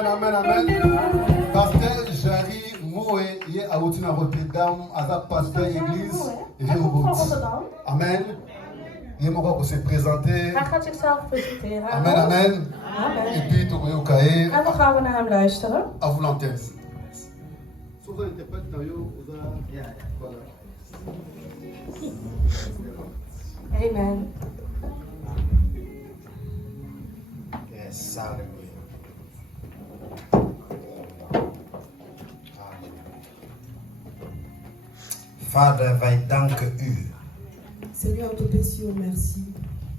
Amen, amen, amen. Pasteur Jari Moe, il est à Rotterdam, à pasteur église, Amen. Il est mort pour se présenter. Hij gaat zichzelf presenteren. Amen, amen. Amen. Et puis, tu peux okaye. En dan gaan we naar hem luisteren. À vous l'antenne. Souvent, interprète, voilà. Amen. Yes, hallelujah. Vader, wij danken u. Seigneur, te plaisir, merci.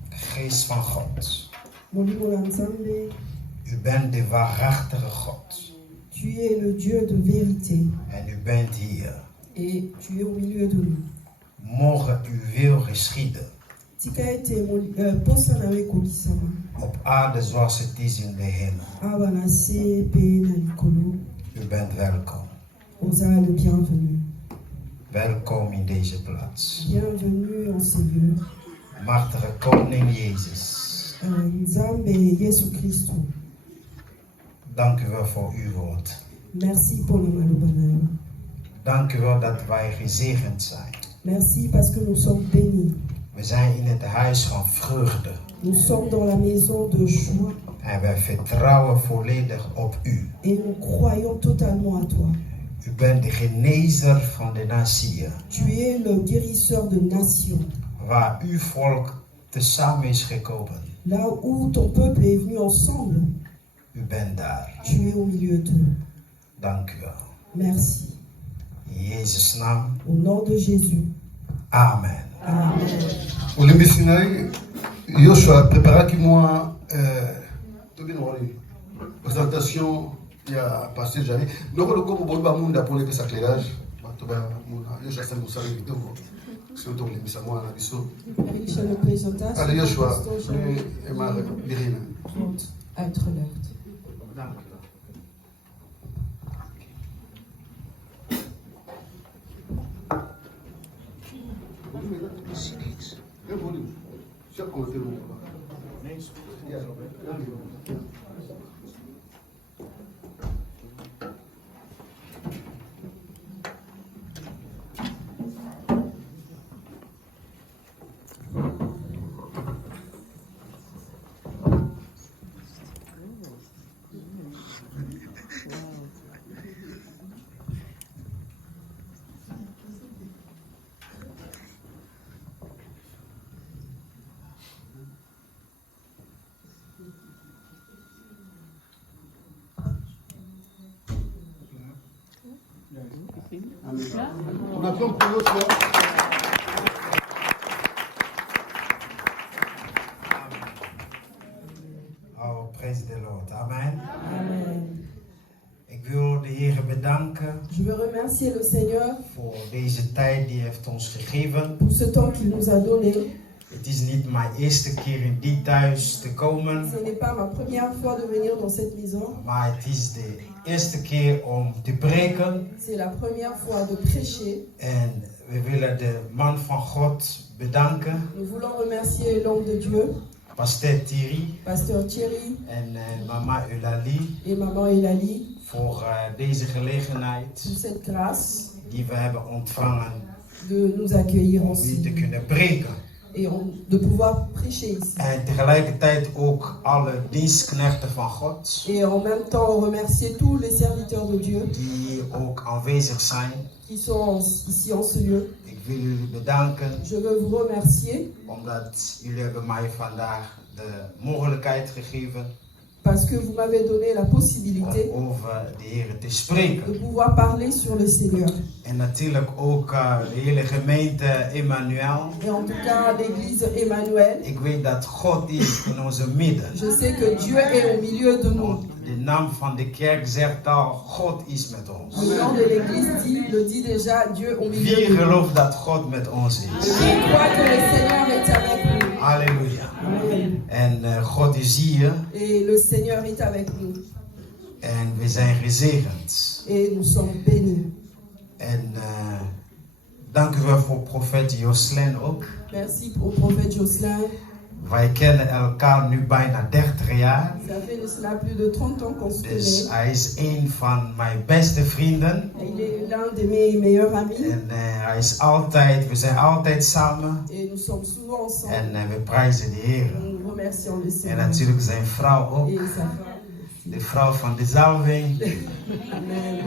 Geest van God. Molimo Nzambe, U bent de waarachtige God. tu es le Dieu de vérité En u bent hier. et tu es au milieu de nous. Mogen uw wil geschieden. Tika ete posa nawe kolisama. Op aarde zoals het is in de hemel. Awa na se pe na likolo. U bent welkom. Oza le bienvenu. Welkom in deze plaats. Bienvenue en ce lieu. Machtige koning Jezus. Nzambe Yesu Christo. Dank u wel voor uw woord. Merci pour le malobana. Dank u wel dat wij gezegend zijn. Merci parce que nous sommes bénis. We zijn in het huis van vreugde. Nous sommes dans la maison de joie. En wij vertrouwen volledig op u. Et nous croyons totalement à toi. U bent de genezer van de natieën. Tu es le guérisseur de nations. Waar uw volk tezamen is gekomen. Là où ton peuple est venu ensemble, U bent daar. tu es au milieu d'eux. Dank u wel. Merci. In Jezus' naam. Au nom de Jésus. Amen. Amen. Olimbi Sinai, Yoshua, prépare-moi présentation, il y a pasteur Jari. Donc, le corps pour le monde pour les éclairages. Yoshua, ça nous arrive vite. Si on tombe les mises à moi, on a dit ça. Avec le présentation, Allez, Yoshua, et ma Birina. uitgelegd. Dank u wel. On attend pour l'autre. Oh, praise the Lord. Amen. Amen. Ik wil de Heer bedanken Je veux remercier le Seigneur voor deze tijd die hij heeft ons gegeven. pour ce temps qu'il nous a donné. Het is niet mijn eerste keer in dit thuis te komen, Ce n'est pas ma première fois de venir dans cette maison. maar het is de eerste keer om te preken. C'est la première fois de prêcher. En we willen de man van God bedanken, Nous voulons remercier l'homme de Dieu, Pasteur Thierry Pasteur Thierry en mama Eulalie, et maman Eulalie, voor deze gelegenheid pour cette grâce die we hebben ontvangen de nous accueillir om hier te ensemble kunnen preken. et de pouvoir prêcher ici. En tegelijkertijd ook alle dienstknechten van God Et en même temps remercier tous les serviteurs de Dieu die ook aanwezig zijn. qui sont ici en ce lieu. Ik wil jullie bedanken Je veux vous remercier omdat jullie hebben mij vandaag de mogelijkheid gegeven parce que vous m'avez donné la possibilité om over de Heer te spreken. de pouvoir parler sur le Seigneur. En natuurlijk ook de hele gemeente Emmanuel. Et en tout cas, l'église Emmanuel, Ik weet dat God is in onze midden. je sais que Dieu est au milieu de nous. De naam van de kerk zegt al, God is met ons. Le nom de l'église le dit déjà, Dieu au milieu Wie de nous. gelooft dat God met ons is? Qui croit que le Seigneur est avec nous? Halleluja. Amen. En God is hier Et le Seigneur est avec nous. en we zijn gezegend. Et nous sommes bénis. En dank u wel voor profeet Jocelyn ook. Merci au prophète Jocelyn. Wij kennen elkaar nu bijna 30 jaar. Ça fait de cela plus de 30 ans qu'on se Dus connaît. hij is een van mijn beste vrienden. Il est l'un de mes meilleurs amis. En we zijn altijd samen. Et nous sommes souvent ensemble. En we prijzen de Heer. Nous remercions le En Seigneur. natuurlijk zijn vrouw ook. Et sa femme. De vrouw van de zalving. Amen.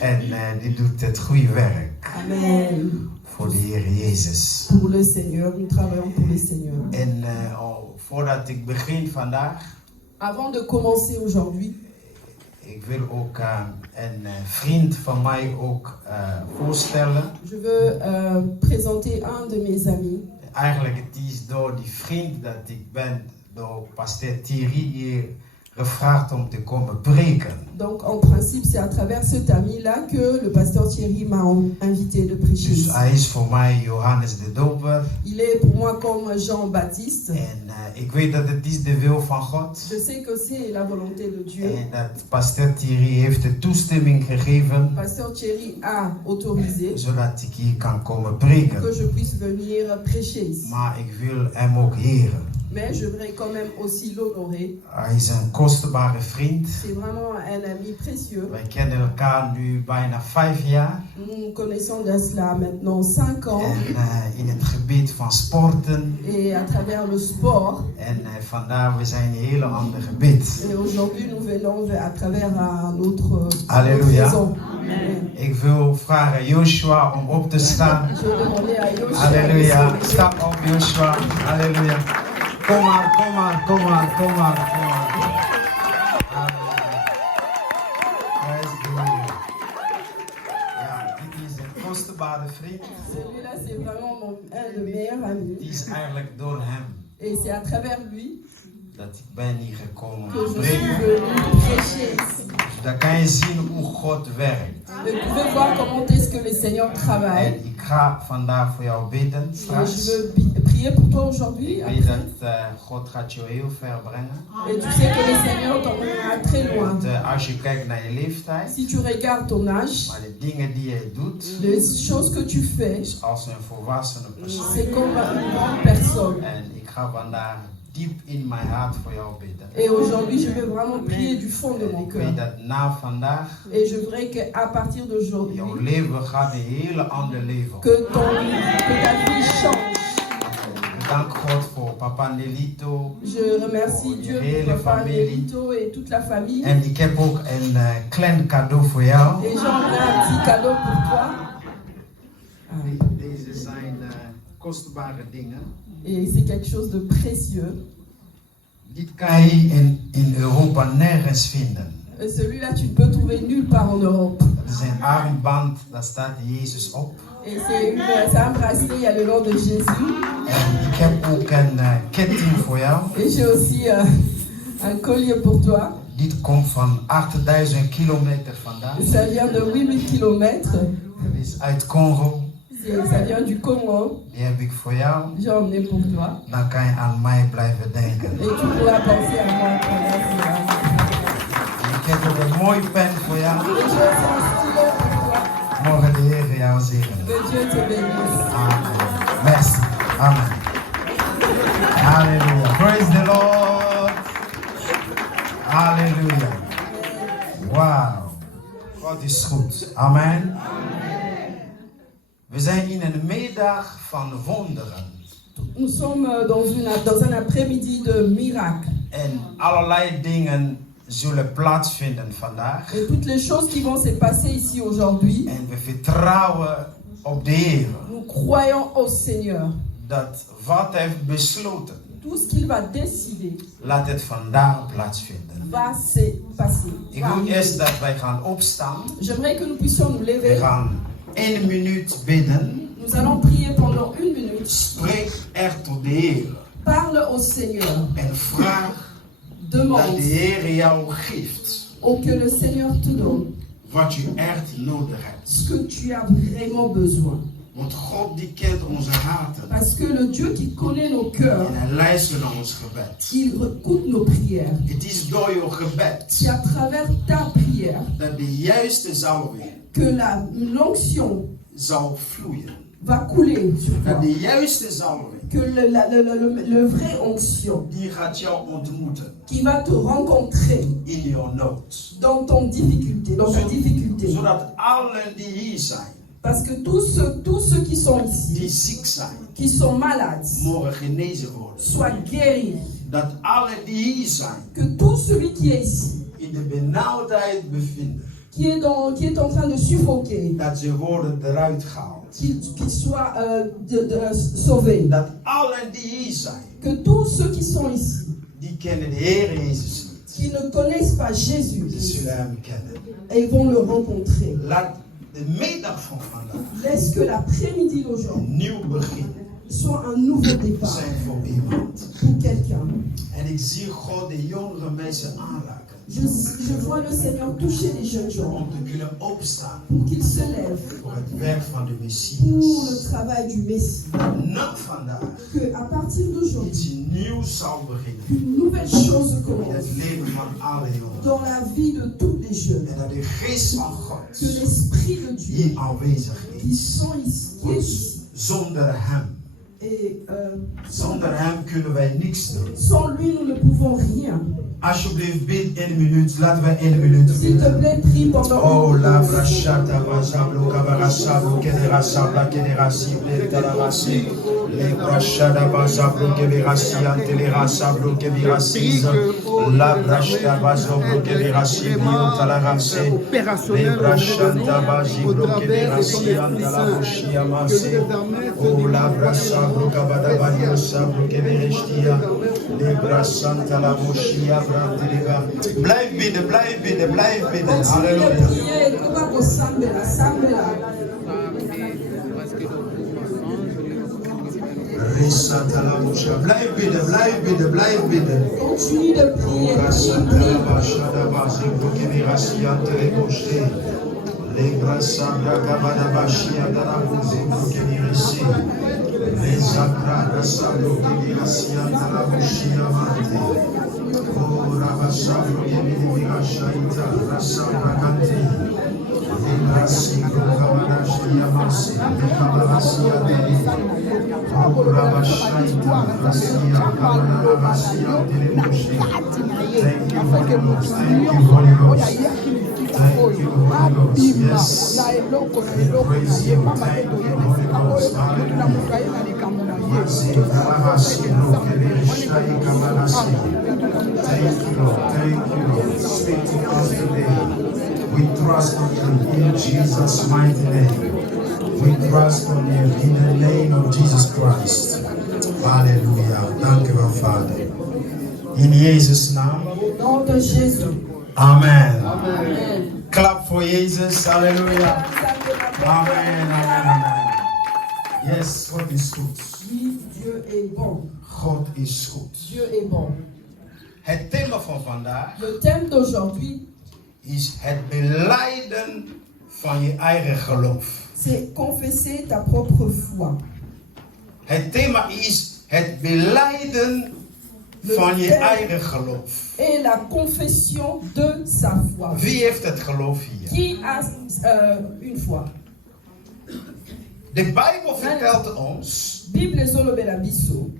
En die doet het goede werk. Amen. Voor de Heer Jezus. Pour le Seigneur, nous travaillons pour le Seigneur. En voordat ik begin vandaag. Avant de commencer aujourd'hui, Ik wil ook een vriend van mij ook voorstellen. je veux présenter un de mes amis. Eigenlijk het is door die vriend dat ik ben door pasteur Thierry hier gevraagd om te komen preken. Donc en principe, c'est à travers cet ami-là que le pasteur Thierry m'a invité de prêcher. Dus hij is voor mij Johannes de Doper. Il est pour moi comme Jean-Baptiste. En ik weet dat het is de wil van God. Je sais que c'est la volonté de Dieu. En dat pasteur Thierry heeft de toestemming gegeven. Pasteur Thierry a autorisé Zodat ik hier kan komen preken. que je puisse venir prêcher ici. Maar ik wil hem ook eren. Mais je voudrais quand même aussi l'honorer. Hij is een kostbare vriend. C'est vraiment un ami précieux. Wij kennen elkaar nu bijna 5 jaar. Nous nous connaissons de cela maintenant 5 ans. En in het gebied van sporten. Et à travers le sport. En vandaar we zijn een hele ander gebied. Et aujourd'hui nous venons à travers un autre Alléluia. saison. Ik wil vragen Joshua om op te staan. Je vais demander à Yoshua. Halleluja. Sta op Joshua. Halleluja. Kom maar. Ja, dit is een kostbare vriend. Celui-là c'est vraiment un de mes meilleurs amis. Het is eigenlijk door hem Et c'est à travers lui dat ik ben hier gekomen que om te je suis preken. venu prêcher ici. Dan kan je zien hoe God werkt. Vous pouvez voir comment est-ce que le Seigneur travaille. En ik ga vandaag voor jou bidden Et straks. je veux prier pour toi aujourd'hui. Ik weet dat God gaat je heel ver brengen. Et tu sais que le Seigneur t'emmènera très loin. Want als je kijkt naar je leeftijd, Si tu regardes ton âge, maar de dingen die je doet, les choses que tu fais, is als een volwassene persoon. c'est comme une grande personne. En ik ga vandaag diep in mijn hart voor jou bidden. Et aujourd'hui, je vais vraiment prier du fond de En mon ik cœur. weet dat na vandaag, Et je voudrais qu'à partir d'aujourd'hui, jouw leven gaat een hele ander leven. que ta vie change. Bedank God voor papa Nelito. Je remercie Dieu pour papa Nelito et toute la famille. En ik heb ook een klein cadeau voor jou. Et j'en ai un petit cadeau pour toi. Deze zijn kostbare dingen. Et c'est quelque chose de précieux. Dit kan je in Europa nergens vinden. Et celui-là, tu ne peux trouver nulle part en Europe. Het is een armband, daar staat Jezus op. Et c'est un bracelet, il y a le nom de Jésus. En ik heb ook een ketting voor jou. Et j'ai aussi un collier pour toi. Dit komt van 8000 kilometer vandaan. Ça vient de 8000 kilomètres. Het is uit Congo. Ça vient du Congo. Die heb ik voor jou. J'ai emmené pour toi. Dan kan je aan mij blijven denken. Et tu pourras penser à moi pendant cela. Ik heb ook een mooi pen voor jou. Et j'ai aussi un stylo pour toi. Mogen de Heer jou zegenen. Que Dieu te bénisse. Amen. Merci. Amen. Hallelujah. Praise the Lord. Hallelujah. Wow. God is goed. Amen. We zijn in een middag van wonderen. Nous sommes dans un après-midi de miracles. En allerlei dingen zullen plaatsvinden vandaag. Et toutes les choses qui vont se passer ici aujourd'hui, En we vertrouwen op de Heer. nous croyons au Seigneur. Dat wat hij heeft besloten, Tout ce qu'il va décider laat het vandaag plaatsvinden. va se passer. Ik wil eerst dat wij gaan opstaan. J'aimerais que nous puissions nous We lever. gaan 1 minuut bidden. Nous allons prier pendant 1 minute. Spreek echt tot de Heer. Parle au Seigneur. En vraag dat Demande de Heer jou geeft que le Seigneur te donne wat je echt nodig hebt. ce que tu as vraiment besoin. Want God die kent onze harten. Parce que le Dieu qui connaît nos cœurs, En hij luistert naar ons gebed. il écoute nos prières. Het is door jouw gebed C'est à travers ta prière dat de juiste zalving que l'onction zal vloeien. va couler sur Dat toi. de juiste zalving Que le vrai onction die gaat jou ontmoeten qui va te rencontrer in jouw nood. dans ton difficulté, dans ta difficulté. Zodat allen die hier zijn, Parce que tous ceux qui sont die ici, ziek zijn, qui sont malades, mogen genezen worden. soient guéris. Dat allen die hier zijn, Que tout celui qui est ici, in de benauwdheid bevinden, qui est en train de suffoquer, dat ze worden eruit gehaald. qu'il soit sauvé. Dat allen die hier zijn, Que tous ceux qui sont ici, die kennen de Heer Jezus niet. qui ne connaissent pas Jésus, Ze zullen hem kennen. et vont le rencontrer. Laat de middag van vandaag Laisse que l'après-midi een d'aujourd'hui nieuw begin soit un nouveau départ zijn voor iemand. pour quelqu'un. En ik zie God de jongere mensen aanraken. Je vois le Seigneur toucher les jeunes gens Om te kunnen opstaan pour qu'ils se lèvent voor het werk van de pour le Messias. travail du Messie. Na vandaag Que à partir d'aujourd'hui, iets nieuws zal beginnen. une nouvelle chose In commence het leven van alle jongeren. dans la vie de tous les jeunes. En dat de geest van Que God l'Esprit de Dieu hier aanwezig qui is. sont ici, qui est Want ici, zonder hem, et zonder hem kunnen wij niks doen. sans lui, nous ne pouvons rien. Alsjeblieft, bid 1 minuut. Laten wij 1 minuut S'il te bidden. plaît, prie pendant Oh, la brachata bazablo kabarasablo kenerasabla kenerasible talarasi. Le brachada bazablo keberasi antelerasablo kebirasiza. La brachada bazablo keberasi biotalarasi. Le brachanta baziblo keberasi antalabushi amase. Oh, la brachada kabadabadio sablo keberestia. Le brachanta la bushi abranteleva. Blijf bidden, blijf bidden, blijf bidden. Continue de Halleluja. prier, que va au Sambela, Sambela. Risatalamusha. Blijf bidden, blijf bidden, blijf bidden. Continue de prier, prie, prie. Thank you, Holy Ghost. Yes. We praise you. Thank you, Holy Ghost. Thank you, Lord. Thank you, Lord. Speak to us today. We trust on you in Jesus' mighty name. We trust on you in the name of Jesus Christ. Hallelujah. Dank u wel, Vader. In Jezus' naam. Au nom de Jésus. Amen. Amen. Clap voor Jezus. Halleluja. Amen, amen, amen. Yes, God is goed. Oui, Dieu est bon. God is goed. Dieu est bon. Het thema van vandaag Le thème d'aujourd'hui, is het belijden van je eigen geloof. c'est confesser ta propre foi. Het thema is het belijden van je eigen geloof. Et la confession de sa foi. Wie heeft het geloof hier? Qui a une foi? De Bijbel vertelt ons, Bible ezolobela biso.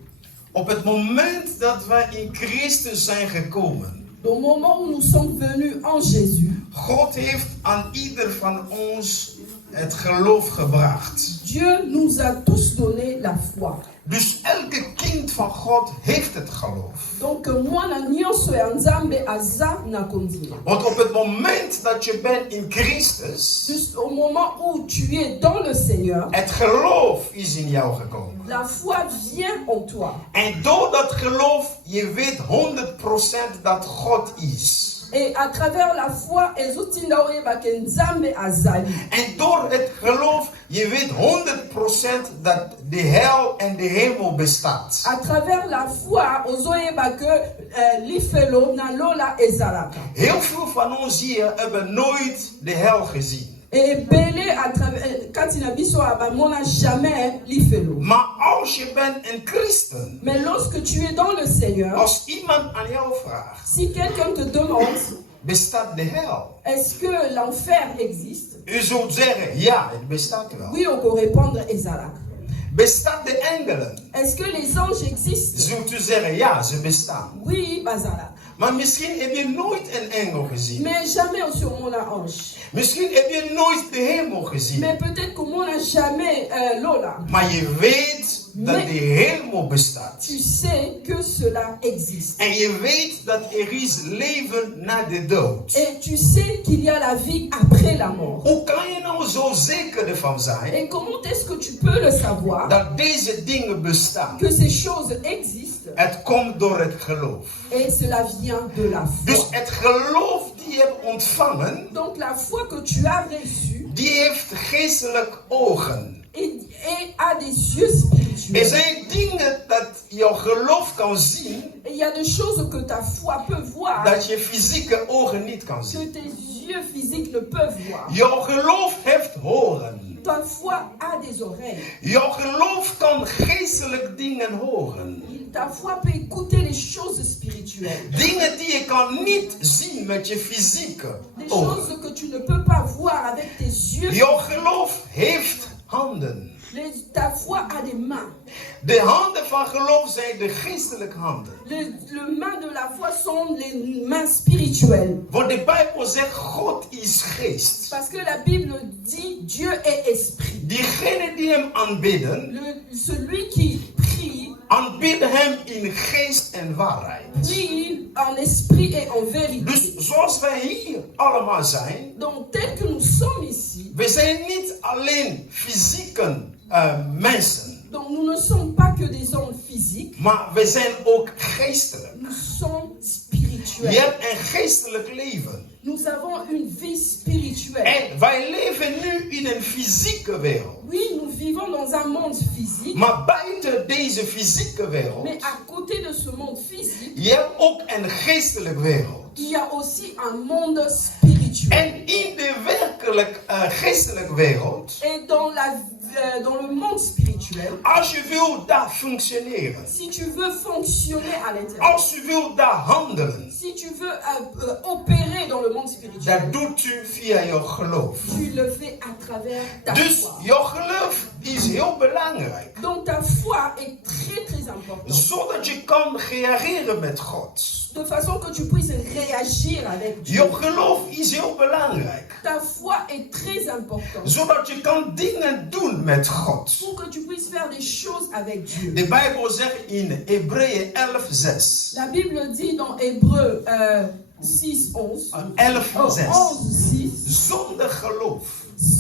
op het moment dat wij in Christus zijn gekomen, Au moment où nous sommes venus en Jésus, God heeft aan ieder van ons het geloof gebracht. Dieu nous a tous donné la foi. Dus elke kind van God heeft het geloof. Donc mwana nyonso ya Nzambe aza na kondima. Want op het moment dat je bent in Christus, Juste au moment où tu es dans le Seigneur, het geloof is in jou gekomen. la foi vient en toi. En door dat geloof, je weet 100% dat God is. Et à travers la foi, ezotinda oyeba ke Nzambe azali. En door het geloof, je weet 100% dat de hel en de hemel bestaat. À travers la foi, ozoyeba ke lifelo na lola ezalaka. Heel veel van ons hier hebben nooit de hel gezien. Et belé à travers katina biso abamona jamais lifelo. Maar als je bent een christen, Mais lorsque tu es dans le Seigneur, als iemand aan jou vraagt, si quelqu'un te demande, Bestaat de hel? Est-ce que l'enfer existe? U zult zeggen, ja, het bestaat wel. Oui, on peut répondre Ezara. Bestaat de engelen? Est-ce que les anges existent? Zult u zeggen, ja, ze bestaan. Oui, Bazara. Maar misschien heb je nooit een engel gezien. Mais jamais sur mon ange. Misschien heb je nooit de hemel gezien. Mais peut-être que mon n'a jamais Lola. Maar je weet dat de hemel bestaat. Tu sais que cela existe. En je weet dat er is leven na de dood. Et tu sais qu'il y a la vie après la mort. Hoe kan je nou zo zeker ervan zijn Et comment est-ce que tu peux le savoir dat deze dingen bestaan? que ces choses existent? Het komt door het geloof. Et cela vient de la Dus foi. het geloof die je hebt ontvangen, Donc la foi que tu as reçue die heeft geestelijk ogen. et a des yeux Er spirituels. zijn dingen dat jouw geloof kan zien, Et il y a des choses que ta foi peut voir dat je fysieke ogen niet kan que zien. tes yeux physiques ne peuvent voir. Jouw geloof heeft horen. Ta foi a des oreilles. Jouw geloof kan geestelijk dingen horen. Ta foi peut écouter les choses spirituelles. Dingen die je kan niet zien met je fysieke Des ogen. choses que tu ne peux pas voir avec tes yeux. Jouw geloof heeft handen. Ta foi a des mains. De handen van geloof zijn de geestelijke handen. Les mains de la foi sont les mains spirituelles. Want de Bijbel zegt, God is geest. Parce que la Bible dit Dieu est esprit. Diegenen die hem aanbidden, Celui qui prie, aanbidden hem in geest en waarheid. prie en esprit et en vérité. Dus zoals wij hier allemaal zijn, Donc tel que nous sommes ici, we zijn niet alleen fysieke mensen. donc nous ne sommes pas que des hommes physiques, Maar we zijn ook geestelijk. nous sommes Je spirituels. hebt een geestelijk leven. Nous avons une vie spirituelle. En wij leven nu in een fysieke wereld. Oui, nous vivons dans un monde physique, Maar buiten deze fysieke wereld, mais à côté de ce monde physique, je hebt ook een geestelijke wereld. il y a aussi un monde spirituel. En in de werkelijk geestelijke wereld, Et dans le monde spirituel, als je wil daar functioneren, si tu veux fonctionner à l'intérieur, als je wil daar handelen, si tu veux opérer dans le monde spirituel, dat doet u via jouw geloof. tu le fais à travers ta Dus foi. jouw geloof is heel belangrijk. Donc ta foi est très très importante. Zodat je kan reageren met God. De façon que tu puisses réagir avec Dieu. Jouw geloof is heel belangrijk. Ta foi est très importante. Zodat je kan dingen doen met God. Pour que tu puisses faire des choses avec Dieu. De Bijbel zegt in Hebreeën 11:6. La Bible dit dans Hébreux 6:11. 11:6. 11:6. Zonder geloof.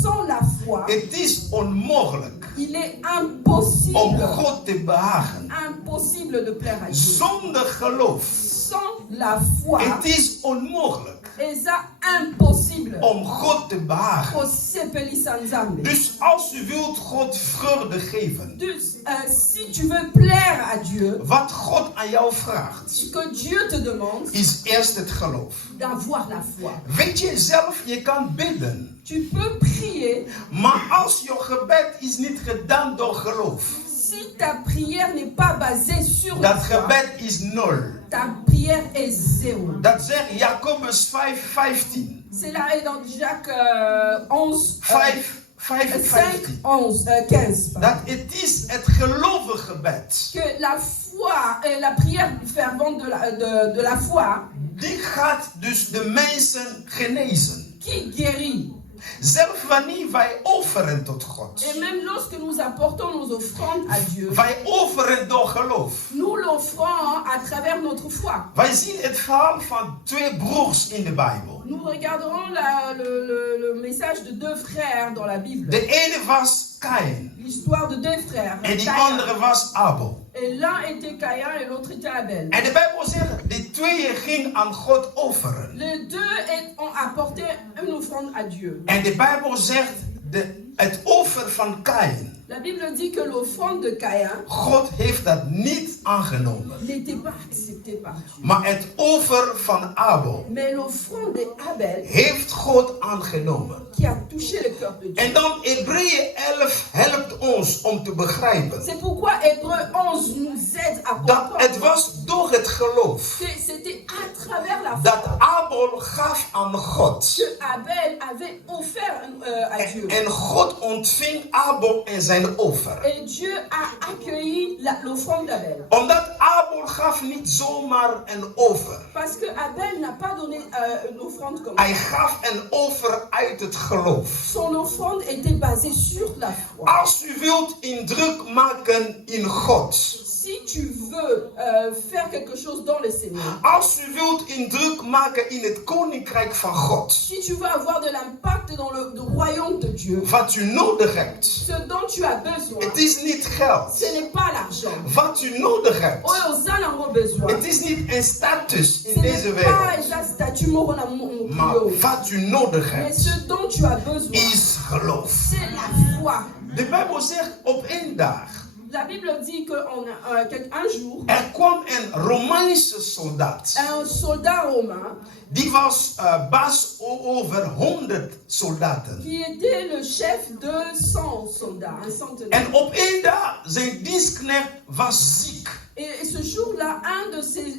Sans la foi, Het is onmogelijk il est om impossible, God te behagen. impossible de plaire à Dieu. Zonder geloof. Sans la foi, Het is onmogelijk c'est impossible. om God te behagen. Osepeli sanzambe. Dus als u wilt God vreugde geven, Dus, si tu veux plaire à Dieu, wat God aan jou vraagt, ce que Dieu te demande, is eerst het geloof. d'avoir la foi. Weet je zelf, je kan bidden, Tu peux prier. maar als je gebed is niet gedaan door geloof, Si ta prière n'est pas basée sur la dat foi, gebed is nul. ta prière est zéro. Dat zegt Jacobus 5:15. Cela est dans Jacques 11, 5:15. 15. pardon. Dat het is het gelovige gebed. Que la foi, la prière fervente de la foi, Die gaat dus de mensen genezen. qui guérit. Zelf wanneer wij offeren tot God. Et même lorsque nous apportons nos offrandes à Dieu, Wij offeren door geloof. nous l'offrons à travers notre foi. Wij zien het verhaal van twee broers in de Bijbel. Nous regarderons le message de deux frères dans la Bible. De ene was Kain L'histoire de deux frères. en die Caïn. andere was Abel. Et l'un était Caïn et l'autre était Abel. En de Bijbel zegt, de tweeën gingen aan God offeren. Les deux ont apporté une offrande à Dieu. En de Bijbel zegt, het offer van Kain La Bible dit que l'offrande de Caïn God heeft dat niet aangenomen. n'était pas acceptée par Dieu. Maar het offer van Abel Mais l'offrande d'Abel heeft God aangenomen. qui a touché le cœur de Dieu. En dan Hebreeën 11 helpt ons om te begrijpen C'est pourquoi Hébreux 11 nous aide à dat comprendre het was door het geloof que c'était à travers la dat foi Abel gaf aan God. que Abel avait offert à Dieu. En God ontving Abel en zijn offer. Et Dieu a accueilli l'offrande d'Abel. Omdat Abel gaf niet zomaar een offer. Parce que Abel n'a pas donné une offrande comme Hij gaf een offer uit het geloof. son offrande était basée sur la foi. Als u wilt indruk maken in God. Si tu veux faire quelque chose dans le Seigneur, Als u wilt indruk maken in het koninkrijk van God. si tu veux avoir de l'impact dans le royaume de Dieu, Wat u nodig hebt. ce dont tu as besoin, Het is niet geld. ce n'est pas l'argent. Wat u nodig hebt. Oyo oza nango besoin. Het is niet een status Ce in deze n'est pas wereld. un statut moko na Maar mokili. wat u nodig Mais hebt ce dont tu as besoin, is geloof. c'est la foi. De Bijbel zegt op één dag. La Bible dit qu'un jour, Er kwam een Romeinse soldaat. un soldat romain Die was baas over 100 soldaten. qui était le chef de 100 soldats, un centenaire. En op één dag zijn dienstknecht was ziek. Et ce jour-là, un de ses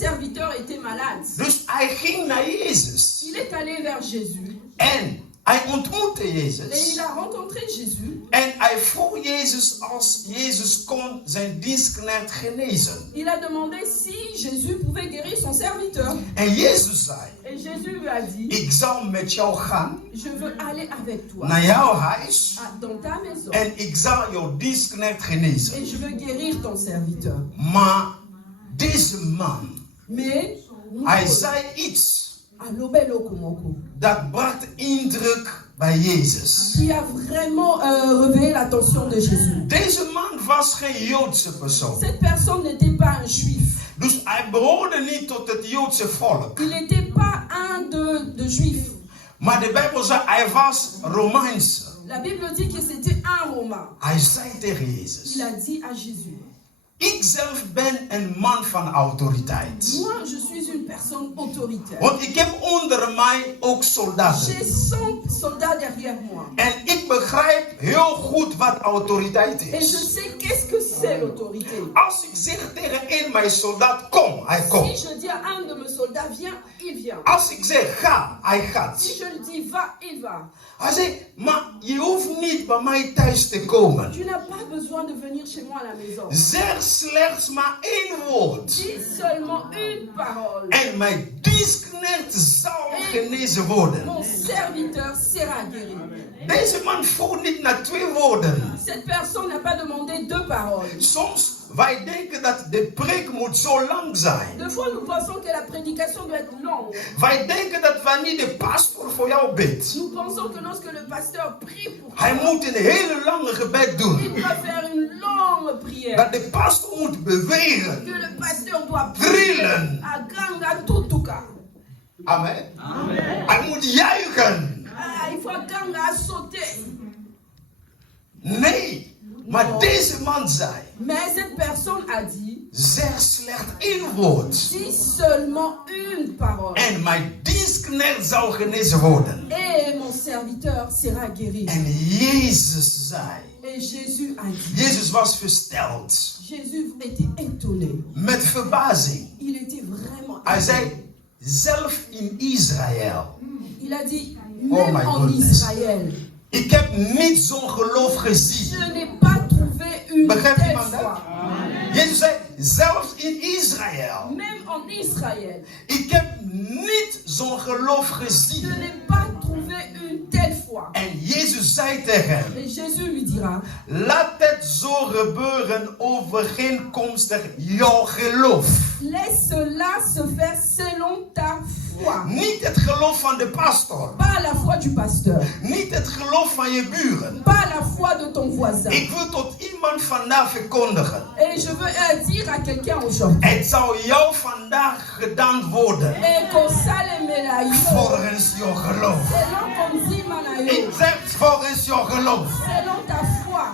serviteurs était malade. Dus hij ging naar Jezus. Il est allé vers Jésus En hij ontmoette et Jezus. il a rencontré Jésus. En hij vroeg Jezus als Jezus kon zijn dienstknecht genezen. Il a demandé si Jésus pouvait guérir son serviteur. En Jezus zei, Et Jésus lui a dit, ik zal met jou gaan je veux aller avec toi naar jouw huis. dans ta maison En ik zal jouw dienstknecht genezen. et je veux guérir ton serviteur. Maar deze man, Mais hij zei iets alobelo komoko, dat bracht indruk bij Jezus. qui a vraiment réveillé l'attention de Jésus. Deze man was geen Joodse persoon. Cette personne n'était pas un juif. Dus hij behoorde niet tot het Joodse volk. Il n'était pas un de juifs. Maar de Bijbel zegt, hij was Romeins. La Bible dit que c'était un Romain. Hij zei tegen Jezus, Il a dit à Jésus, ik zelf ben een man van autoriteit. moi je suis une personne autoritaire. Want ik heb onder mij ook soldaten. J'ai 100 soldats derrière moi. En ik begrijp heel goed wat autoriteit Et je is. sais qu'est-ce que c'est l'autorité. Als ik zeg tegen een mijn soldaat, kom, hij Si komt. je dis à un de mes soldats, viens, il vient. Als ik zeg, ga, hij Si gaat. je le dis, va, il va. Hij zegt, maar je hoeft niet bij mij thuis te komen. Tu n'as pas besoin de venir chez moi à la maison. Zeg slechts maar één woord. Dis seulement une parole. En mijn dienstknecht zal genezen worden. Mon serviteur sera guéri. Deze man vroeg niet naar 2 woorden. Cette personne n'a pas demandé 2 paroles. Soms, wij denken dat de preek moet zo lang zijn. Des fois, nous pensons que la prédication doit être longue. Wij denken dat wanneer de pastor voor jou bidt, Nous pensons que lorsque le pasteur prie pour hij toi, moet een hele lange gebed il doen. doit faire une longue prière. Dat de pastor moet bewegen. Que le pasteur doit Trillen. à ganga tutuka. Amen. Hij moet juichen. Il faut ganga sauter. Nee, maar deze man zei, Mais cette personne a dit, zeg slechts 1 woord. dis seulement une parole. En mijn dienstknecht zal genezen worden. Et mon serviteur sera guéri. En Jezus zei, Et Jésus a dit, Jezus was versteld. Jésus était étonné. Met verbazing. Il était vraiment Hij étonné. zei, zelf in Israël. Il a dit, Oh même my en goodness. Israël, Ik heb niet zo'n geloof gezien. je n'ai pas trouvé une Begrijpt telle iemand dat? foi. Jezus zei, zelfs in Israël. Même en Israël, Ik heb niet zo'n geloof je gezien. n'ai pas trouvé une telle foi. En Jezus zei tegen hem, Et Jésus lui dira, laat het zo gebeuren overeenkomstig jouw geloof. laisse cela se faire selon ta foi. Niet het geloof van de pastor. Pas la foi du pasteur. Niet het geloof van je buren. Pas la foi de ton voisin. Ik wil tot iemand vandaag verkondigen. Et je veux dire à quelqu'un aujourd'hui. Het zal jou vandaag gedaan worden. Et kosale melayo. Volgens jouw geloof. Selon konzima na yo. Ik zeg volgens jouw geloof. Selon ta foi.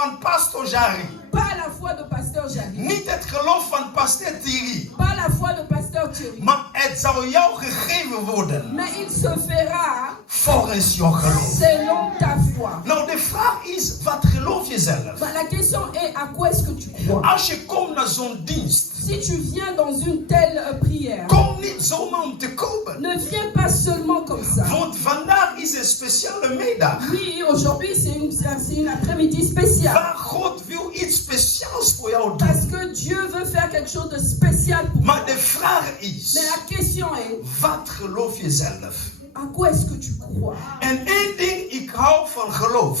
van pastor Jari. Pas la foi de pasteur Jari. Niet het geloof van pastor Thierry. Pas la foi de pasteur Thierry. Maar het zal jou gegeven worden. Mais il se fera Volgens jouw geloof. selon ta foi. Nou, de vraag is, wat geloof je zelf? Bah, la question est, à quoi est-ce que tu crois? Als je komt naar zo'n dienst, Si tu viens dans une telle prière, kom niet zomaar om te komen. ne viens pas seulement comme ça. Want vandaag is een speciale middag. Oui, aujourd'hui c'est une après-midi spéciale. Waar God wil iets speciaals voor jou Parce doen. que Dieu veut faire quelque chose de spécial pour toi. Maar de vraag is, Mais la question est, wat geloof je zelf? à quoi est-ce que tu crois? En één ding, ik hou van geloof.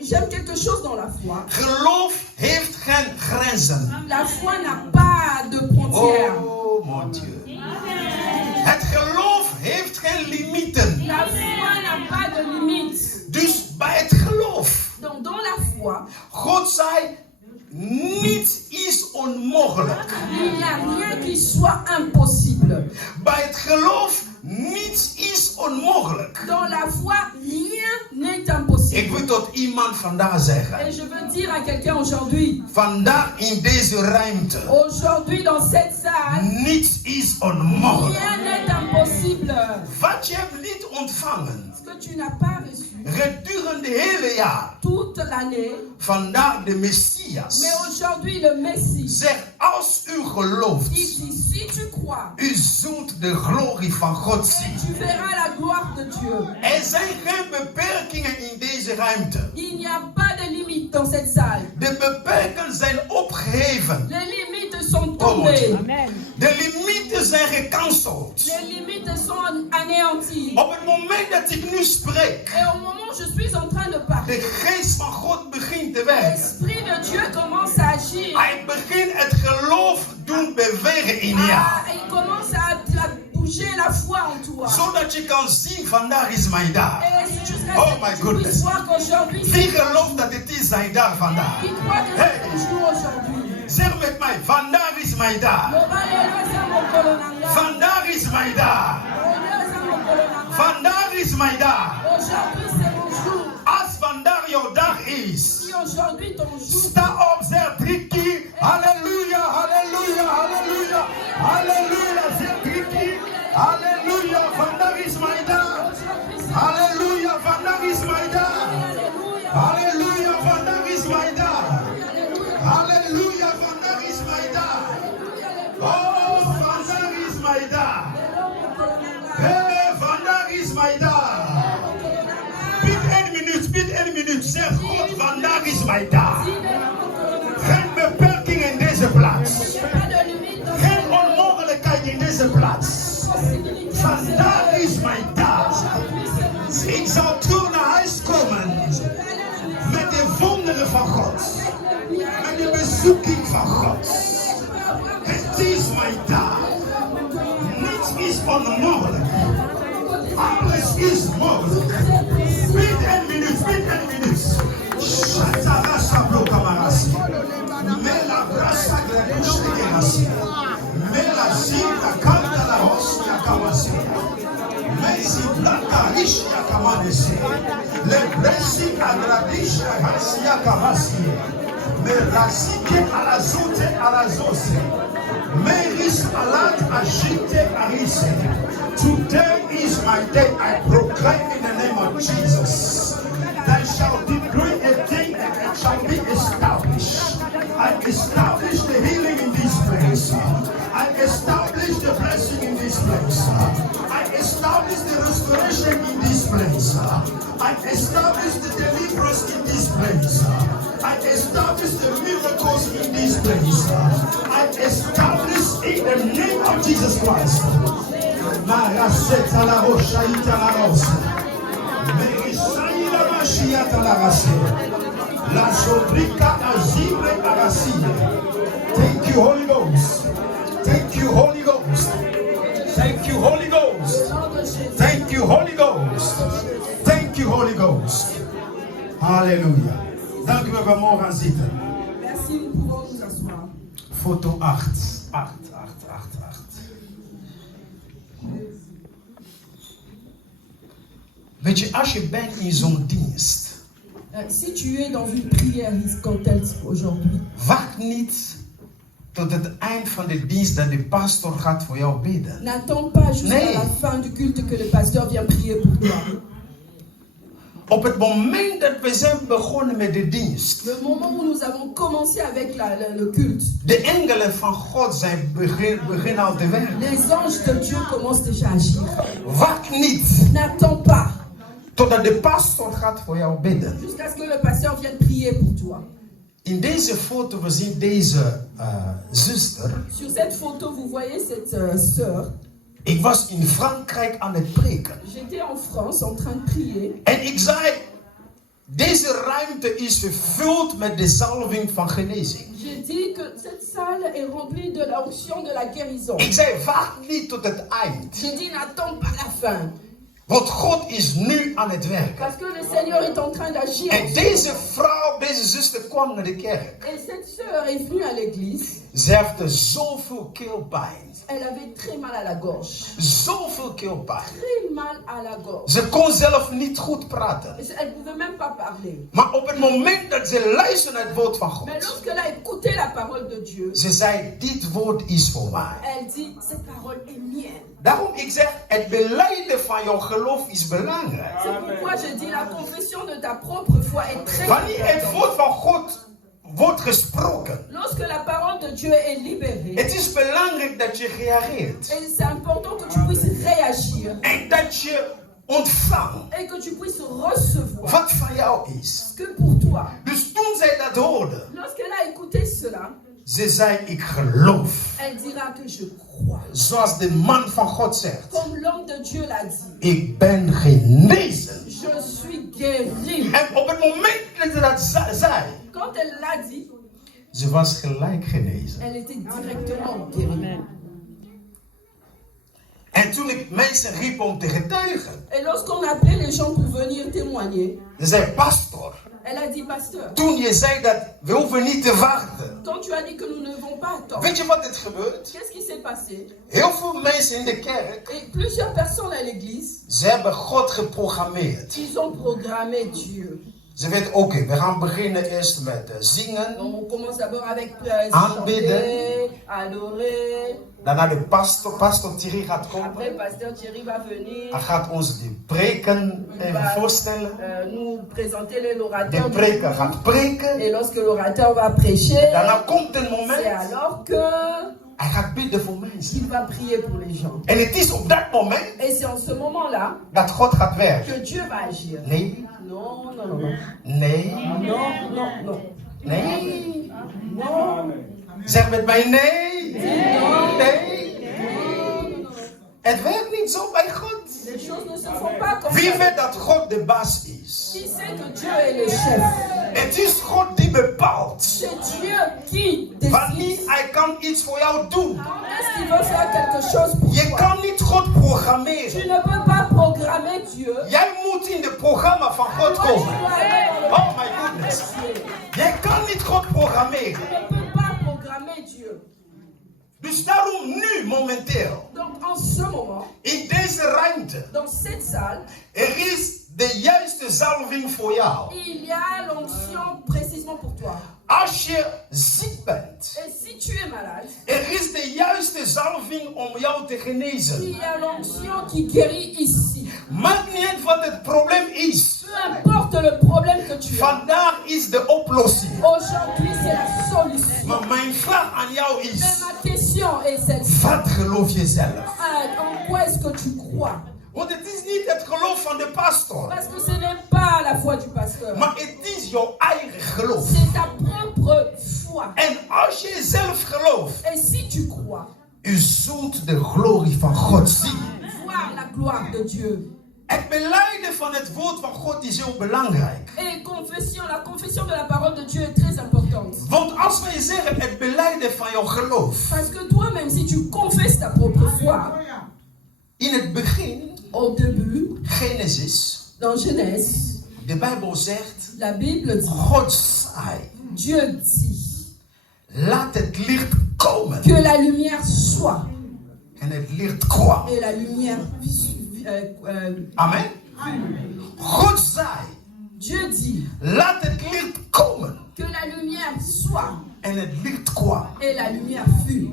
J'aime quelque chose dans la foi. Geloof heeft geen grenzen. La foi n'a pas de frontières. Oh mon Dieu. Het geloof heeft geen limieten. La foi n'a pas de limites. Dus bij het geloof. Donc dans la foi, God zei, niets is onmogelijk. il n'y a rien qui soit impossible. Bij het geloof, niets is onmogelijk. Dans la foi, rien n'est impossible. Ik wil tot iemand vandaag zeggen. Et je veux dire à quelqu'un aujourd'hui, Vandaag in deze ruimte. aujourd'hui dans cette salle, Niets is onmogelijk. rien n'est impossible. Wat je hebt niet ontvangen. Ce que tu n'as pas reçu Gedurende het hele jaar. toute l'année, Vandaag de Messias. mais aujourd'hui le Messie, Zeg, als u gelooft. il dit, si tu crois, U zult de glorie van God zien. tu verras la gloire de Dieu. Er zijn geen beperkingen in deze ruimte. Il n'y a pas de limite dans cette salle. De beperkingen zijn opgeheven. Les limites sont Oh, tombées. mon Dieu. De limieten zijn gecanceld. Les limites sont anéanties. Op het moment dat ik nu spreek, Et au moment où je suis en train de parler, de geest van God begint te werken. l'Esprit de Dieu commence à agir. Hij begint het geloof doen bewegen in jou. Il commence à bouger la foi en toi. Zodat je kan zien, vandaag is mijn dag. Et si tu serais Oh my tu goodness. puisses voir qu'aujourd'hui, Wie gelooft dat het is zijn dag vandaag? il croit que Hey. c'est ton jour aujourd'hui. Zeg met mij, vandaag is mijn dag. Vandaag is mijn dag. Vandaag is mijn dag. Aujourd'hui c'est mon jour. Als vandaag jouw dag is, Si aujourd'hui ton jour, sta op, zeg 3 keer. Halleluja, halleluja, halleluja. Halleluja, zeg 3 keer. Halleluja, vandaag is mijn dag. Halleluja, vandaag is mijn dag. Halleluja, vandaag is mijn dag. Halleluja, vandaag is mijn dag. Oh, vandaag is mijn dag. Hey, vandaag is mijn dag. Bied 1 minuut. Zeg God, vandaag is mijn dag. Geen beperking in deze plaats. Geen onmogelijkheid in deze plaats. Vandaag is mijn dag. Ik zal terug naar huis komen met de wonderen van God. Met de bezoeking van God. Het is mijn dag. Niets is onmogelijk. Alles is mogelijk. Bied 1 minuut, bied 1 minuut. Shatarasa blokamarasi. Mela brasa gradushtegerasi. Mela zita kanta la hostia kamasi. Mesi blanca rishya kamanesi. Le bresi agradishya hasia kamasi. Merasike alazute alazose. Meris alat agite arise. Today is my day. I proclaim in the name of Jesus. Thou shalt decree a thing and it shall be established. I establish the healing in this place. I establish the blessing in this place. I establish the restoration in this place. I establish the deliverance in this place. I establish the miracles in this place. I establish in the name of Jesus Christ. Maraseta la rocha ita la rosa. Merisai la mashiata la rase. La sobrica azibre arasia. Thank you, Holy Ghost. Thank you, Holy Ghost. Thank you, Holy Ghost. Thank you, Holy Ghost. Thank you, Holy Ghost. Hallelujah. Dank u wel, we mogen gaan zitten. merci, nous pouvons nous asseoir. Foto 8. 8. Weet je, als je bent in zo'n dienst, Si tu es dans une prière comme telle aujourd'hui, wacht niet tot het eind van de dienst dat de pastor gaat voor jou bidden. n'attends pas jusqu'à Nee. la fin du culte que le pasteur vient prier pour toi. Op het moment dat we zijn begonnen met de dienst, Le moment où nous avons commencé avec le culte, de engelen van God zijn beginnen al te werken. les anges de Dieu commencent déjà à agir. Wacht niet N'attends pas totdat de pastor gaat voor jou bidden. jusqu'à ce que le pasteur vienne prier pour toi. In deze foto we zien deze zuster. Sur cette photo, vous voyez cette sœur. Ik was in Frankrijk aan het preken. J'étais en France en train de prier. En ik zei, deze ruimte is vervuld met de zalving van genezing. J'ai dit que cette salle est remplie de l'onction de la guérison. Ik zei, wacht niet tot het eind. J'ai dit, n'attends pas la fin. Want God is nu aan het werken. Parce que le Seigneur est en train d'agir. En deze vrouw, deze zuster kwam naar de kerk. Et cette sœur est venue à l'église. Ze heeft zoveel keelpijn. Elle avait très mal à la gorge. Zoveel keelpijn. Très mal à la gorge. Ze kon zelf niet goed praten. Elle ne pouvait même pas parler. Maar op het moment dat ze luisterde naar het woord van God. Mais lorsqu'elle a écouté la parole de Dieu, Ze zei, dit woord is voor mij. elle dit, cette parole est mienne. Daarom ik zeg, het belijden van jouw geloof is belangrijk. C'est pourquoi je dis, la confession de ta propre foi est très Wanneer het importante. woord van God wordt gesproken. Lorsque la parole de Dieu est libérée, Het is belangrijk dat je reageert. et c'est important que tu puisses réagir En dat je ontvangt et que tu puisses recevoir wat van jou is. ce que pour toi. Dus toen zij dat hoorde, Lorsqu'elle a écouté cela, ze zei, ik geloof. elle dira que je crois. Zoals de man van God zegt, Comme l'homme de Dieu l'a dit, ik ben genezen. je suis guéri. En op het moment dat ze dat zei, Quand elle l'a dit, ze was gelijk genezen. elle était directement guérie. En toen ik mensen riep om te getuigen, Et lorsqu'on appelait les gens pour venir témoigner, ze zei, pastor, elle a dit, pasteur, toen je zei dat we hoeven niet te wachten. quand tu as dit que nous ne devons pas attendre, Weet je wat er gebeurt? qu'est-ce qui s'est passé? Heel veel mensen in de kerk, Et plusieurs personnes à l'église, ze hebben God geprogrammeerd. ils ont programmé Dieu. Ze weten, oké, we gaan beginnen eerst met zingen. On commence d'abord avec Aanbidden. chanter, adorer. Daarna de pastor Thierry gaat komen. Après, pasteur Thierry va venir. Hij gaat ons de preken even voorstellen. Nous présenter De l'orateur. preker gaat preken. Et lorsque l'orateur va prêcher, Daarna komt een c'est moment, alors que hij gaat bidden voor mensen. il va prier pour les gens. En het is op dat moment Et c'est en ce moment-là dat God gaat werken. que Dieu va agir. Nee, Non, non, non, non. nee, Non, non, non. nee. Non. Zeg met mij nee. Nee. Het werkt niet zo bij God. Les choses ne se font pas comme Wie ça. weet dat God de baas is? Qui sait que Dieu est le chef? Het is God die bepaalt. C'est Dieu qui décide. Wanneer hij kan iets voor jou doen. Quand est-ce qu'il veut faire quelque chose pour Je toi? kan niet God programmeren. Tu ne peux pas programmer Dieu. Jij moet in het programma van God Toi, tu komen. dois aller dans le Oh my programme de goodness. Dieu. Jij kan niet God programmeren. Tu ne peux pas programmer Dieu. Dus daarom nu momenteel, Donc en ce moment, in deze ruimte, dans cette salle, er is de juiste zalving voor jou. il y a l'onction précisément pour toi. Als je ziek bent, Et si tu es malade, er is de juiste zalving om jou te genezen. il y a l'onction qui guérit ici. Maakt niet uit wat het probleem is. Peu importe le problème que tu as. Vandaag is de oplossing. Aujourd'hui, c'est la solution. Maar mijn vraag aan jou Mais is, ma question est celle-ci. wat geloof je zelf? En quoi est-ce que tu crois? Want het is niet het geloof van de pastor, Parce que ce n'est pas la foi du pasteur. maar het is jouw eigen geloof. C'est ta propre foi. En als je zelf gelooft, Et si tu crois, u zult de glorie van God zien. voir la gloire de Dieu. Het belijden van het woord van God is heel belangrijk. Et la confession de la parole de Dieu est très importante. Want als wij zeggen het belijden van jouw geloof. Parce que toi-même, si tu confesses ta propre foi, In het begin, au début, Genesis, dans Genèse, de Bijbel zegt, la Bible dit, God zei, Dieu dit laat het licht komen. que la lumière soit. En het licht kwam. Et la lumière. Amen. God zei, Dieu dit laat het licht komen. que la lumière soit En het licht kwam. et la lumière fut.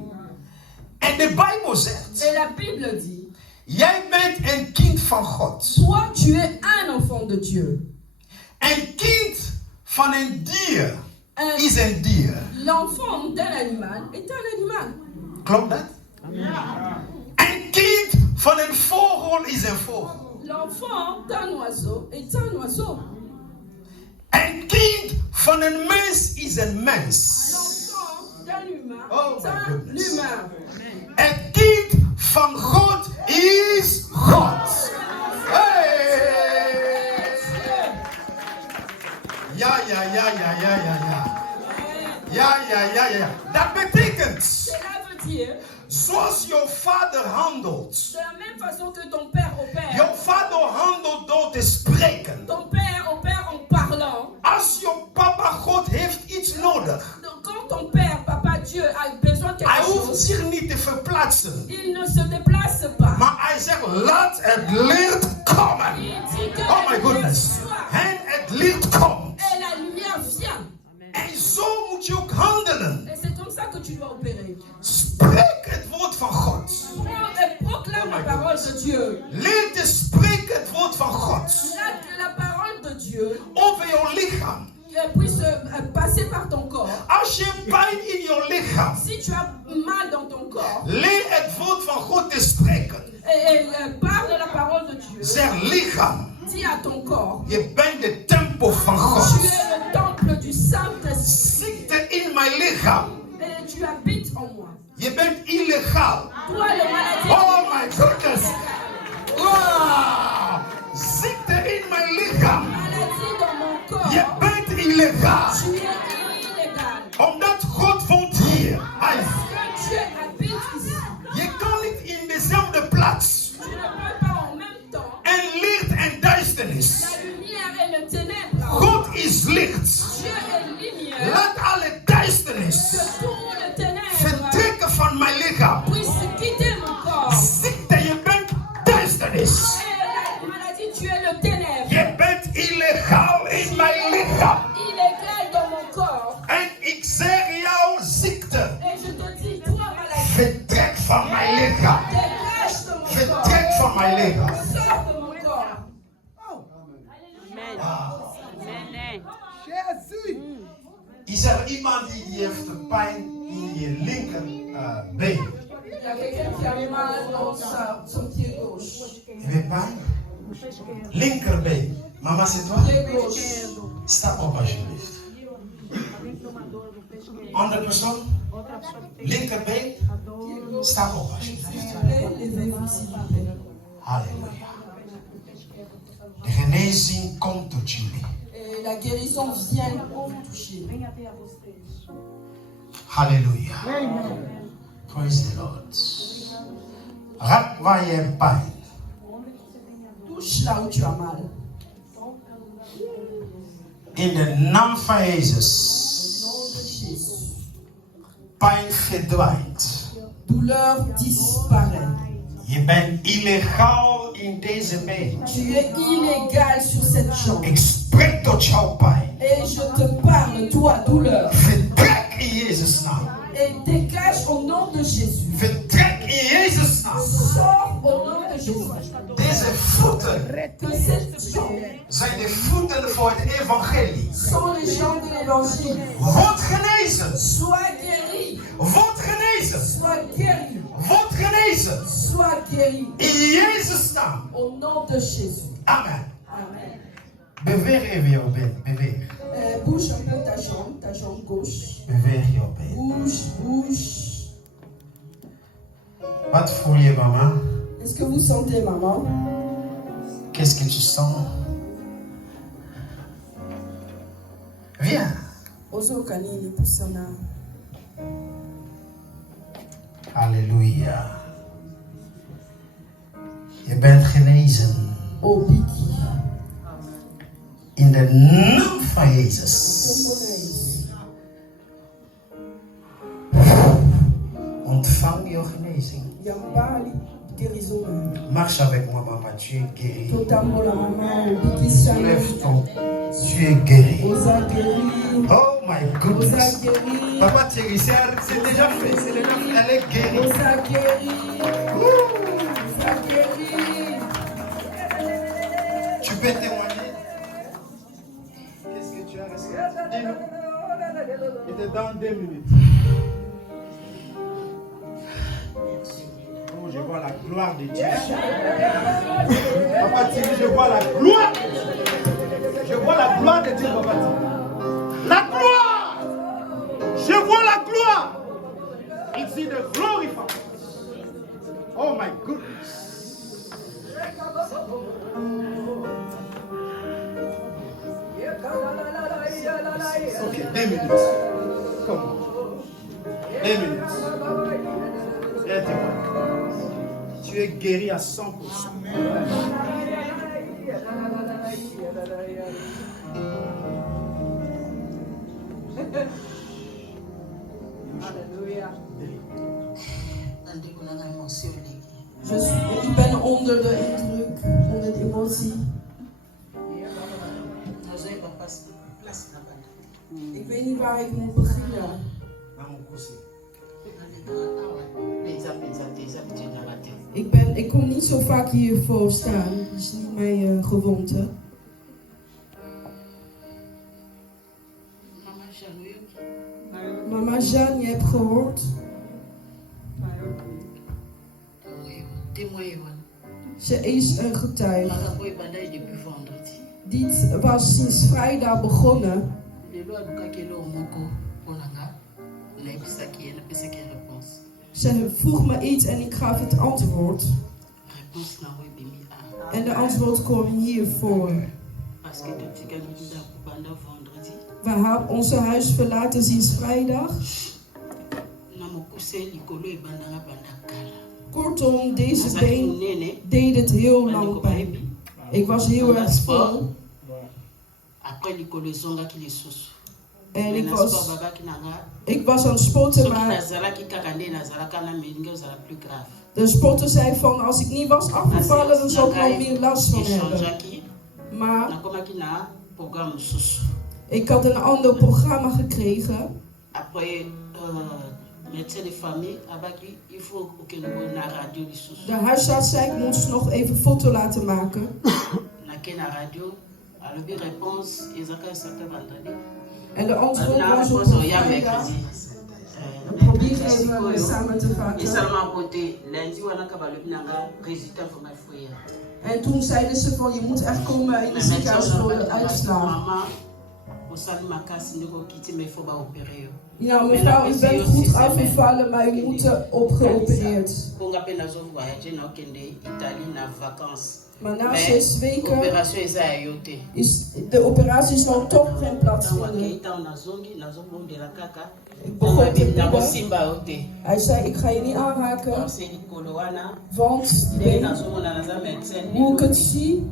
En de Bijbel zegt, Et la Bible dit, jij bent een kind van God. toi tu es un enfant de Dieu. Een kind van een dier Un- is een dier. L'enfant d'un animal est un animal. Klopt dat? Een kind van een vogel is een vogel. L'enfant d'un oiseau est un oiseau. Een kind van een mens is een mens. L'enfant d'un humain Oh est my un goodness. humain. Een kind van God is God. Hey! Ja. Ja. Dat betekent, Cela veut dire, zoals jouw vader handelt. de la même façon que ton père opère, Jouw vader handelt door te spreken. ton père opère en parlant. Als jouw papa God heeft iets nodig, Donc, quand ton père, papa Dieu, a besoin de hij quelque hoeft chose, zich niet te verplaatsen. il ne se déplace pas. Maar hij zegt, laat het licht komen. Il dit que Oh la my lumière goodness. soit En het licht komt. et la lumière vient. En zo moet je ook handelen. Et c'est comme ça que tu dois opérer. Spreek het woord van God. Proclame la parole de Dieu. Leer te spreken het woord van God. La parole de Dieu Over jouw lichaam. puisse passer par ton corps. Als je pijn in jouw lichaam, Si tu as mal dans ton corps, leer het woord van God te spreken. et parle la parole de Dieu. Zeg lichaam, Dis à ton corps, je bent de tempel van tu God. es le temple du Saint-Esprit Ziekte in mijn lichaam. et tu habites en moi. Je bent illegaal. Toi, le maladie. Oh my goodness. Wow. Ziekte in mijn lichaam. Maladie dans mon corps. Je bent illegaal. Tu es illégal. Omdat God woont hier. Hij- Que Dieu habite ici. Je kan niet in dezelfde plaats. Tu ne peux pas en même temps En licht en duisternis. la lumière et le ténèbre. God is licht. Dieu est lumière. Laat alle duisternis Que tout le ténèbre vertrekken van mijn lichaam. puisse quitter mon corps. Ziekte, je bent duisternis. Et la maladie, tu es le ténèbre. Je bent illegaal in mijn lichaam. Illégal dans mon corps. En ik zeg jou ziekte. Et je te dis, toi, maladie, Vertrek van mijn lichaam. dégage de mon corps. Vertrek van mijn lichaam. Sors de mon corps. Is er iemand die heeft pijn in je linker been? Il y a quelqu'un qui a mal dans son pied gauche. Heb je pijn? Linkerbeen. Mama, c'est toi? Pied gauche. Sta op alsjeblieft. Andere persoon? Linkerbeen? Sta op alsjeblieft. Levez-vous s'il vous plaît. Halleluja. De genezing komt tot jullie. Et la guérison vient vous toucher. Halleluja. Praise the Lord. Raak waar je hebt pijn. Touche là où tu as mal. In de naam van Jezus. Pijn verdwijnt. Douleur disparaît. Je bent illegaal in deze been. Tu es illégal sur cette jambe. Ik spreek tot jouw pijn. Et je te parle, toi, douleur. Vertrek in Jezus' naam. Et dégage au nom de Jésus. Vertrek in Jezus' naam. Sors au nom de Jésus. Deze voeten Que cette jambe zijn de voeten voor het evangelie. sont les jambes de l'évangile. Word genezen. Sois guéri. Word genezen. Sois guéri. Word genezen. Sois guéri. In Jezus' naam. Au nom de Jésus. Amen. Amen. Beweeg even jouw been. Beweeg. Bouge un peu ta jambe gauche. Beweeg jouw been. Bouge. Wat voel je, mama? Est-ce que vous sentez, maman? Qu'est-ce que tu sens? Viens. Ozo kanini kusana. Halleluja. Je bent genezen. Obiki. In de naam van Jezus. Ontvang je genezing. Yambali guérison. Marche avec moi, maman, tu es guéri. Totambola mama obikisami. Lève ton. Tu es guéri. Oza guéri. Oh my Oza goodness. guéri. Papa Thierry, c'est déjà fait. C'est déjà fait. Elle est guérie. Oza guéri. Oza guéri. Tu peux témoigner? Qu'est-ce que tu as reçu? Dis-nous. Il était dans 2 minutes. Oh, je vois la gloire de Dieu. Papa Thierry, je vois la gloire. Je vois la gloire de Dieu, Papa Thierry. La gloire. Je vois la gloire. It's in the glory, Papa. Oh my goodness. Ok, 2 minutes. Comment? 2 minutes. Et tu es guéri à 100%. Ik ben onder de indruk, onder de emotie. Ik weet niet waar ik moet beginnen. Ik kom niet zo vaak hiervoor staan. Dat is niet mijn gewoonte. Mama Jeanne, je hebt gehoord? Ze is een getuige. Dit was sinds vrijdag begonnen. Ze vroeg me iets en ik gaf het antwoord. En de antwoord kwam hiervoor. We hebben onze huis verlaten sinds vrijdag. Kortom, deze been deed het heel lang pijn. Ik was heel erg vol. En ik was aan het spotten, maar de spotter zei van als ik niet was afgevallen, dan zou ik nog meer last van hebben. Maar ik had een ander programma gekregen. De huisarts zei ik moest nog even een foto laten maken. En de antwoord was op een vrijdag. Probeer even samen te vatten. En toen zeiden ze van je moet echt komen in de ziekenhuis voor de uitslag. Ja, mevrouw, u bent goed afgevallen, maar u moet opgeopereerd. Maar na 6 weken is de operatie is nog toch geen plaatsvinden. Ik begon te bidden. Hij zei, ik ga je niet aanraken, want hoe ik het zie,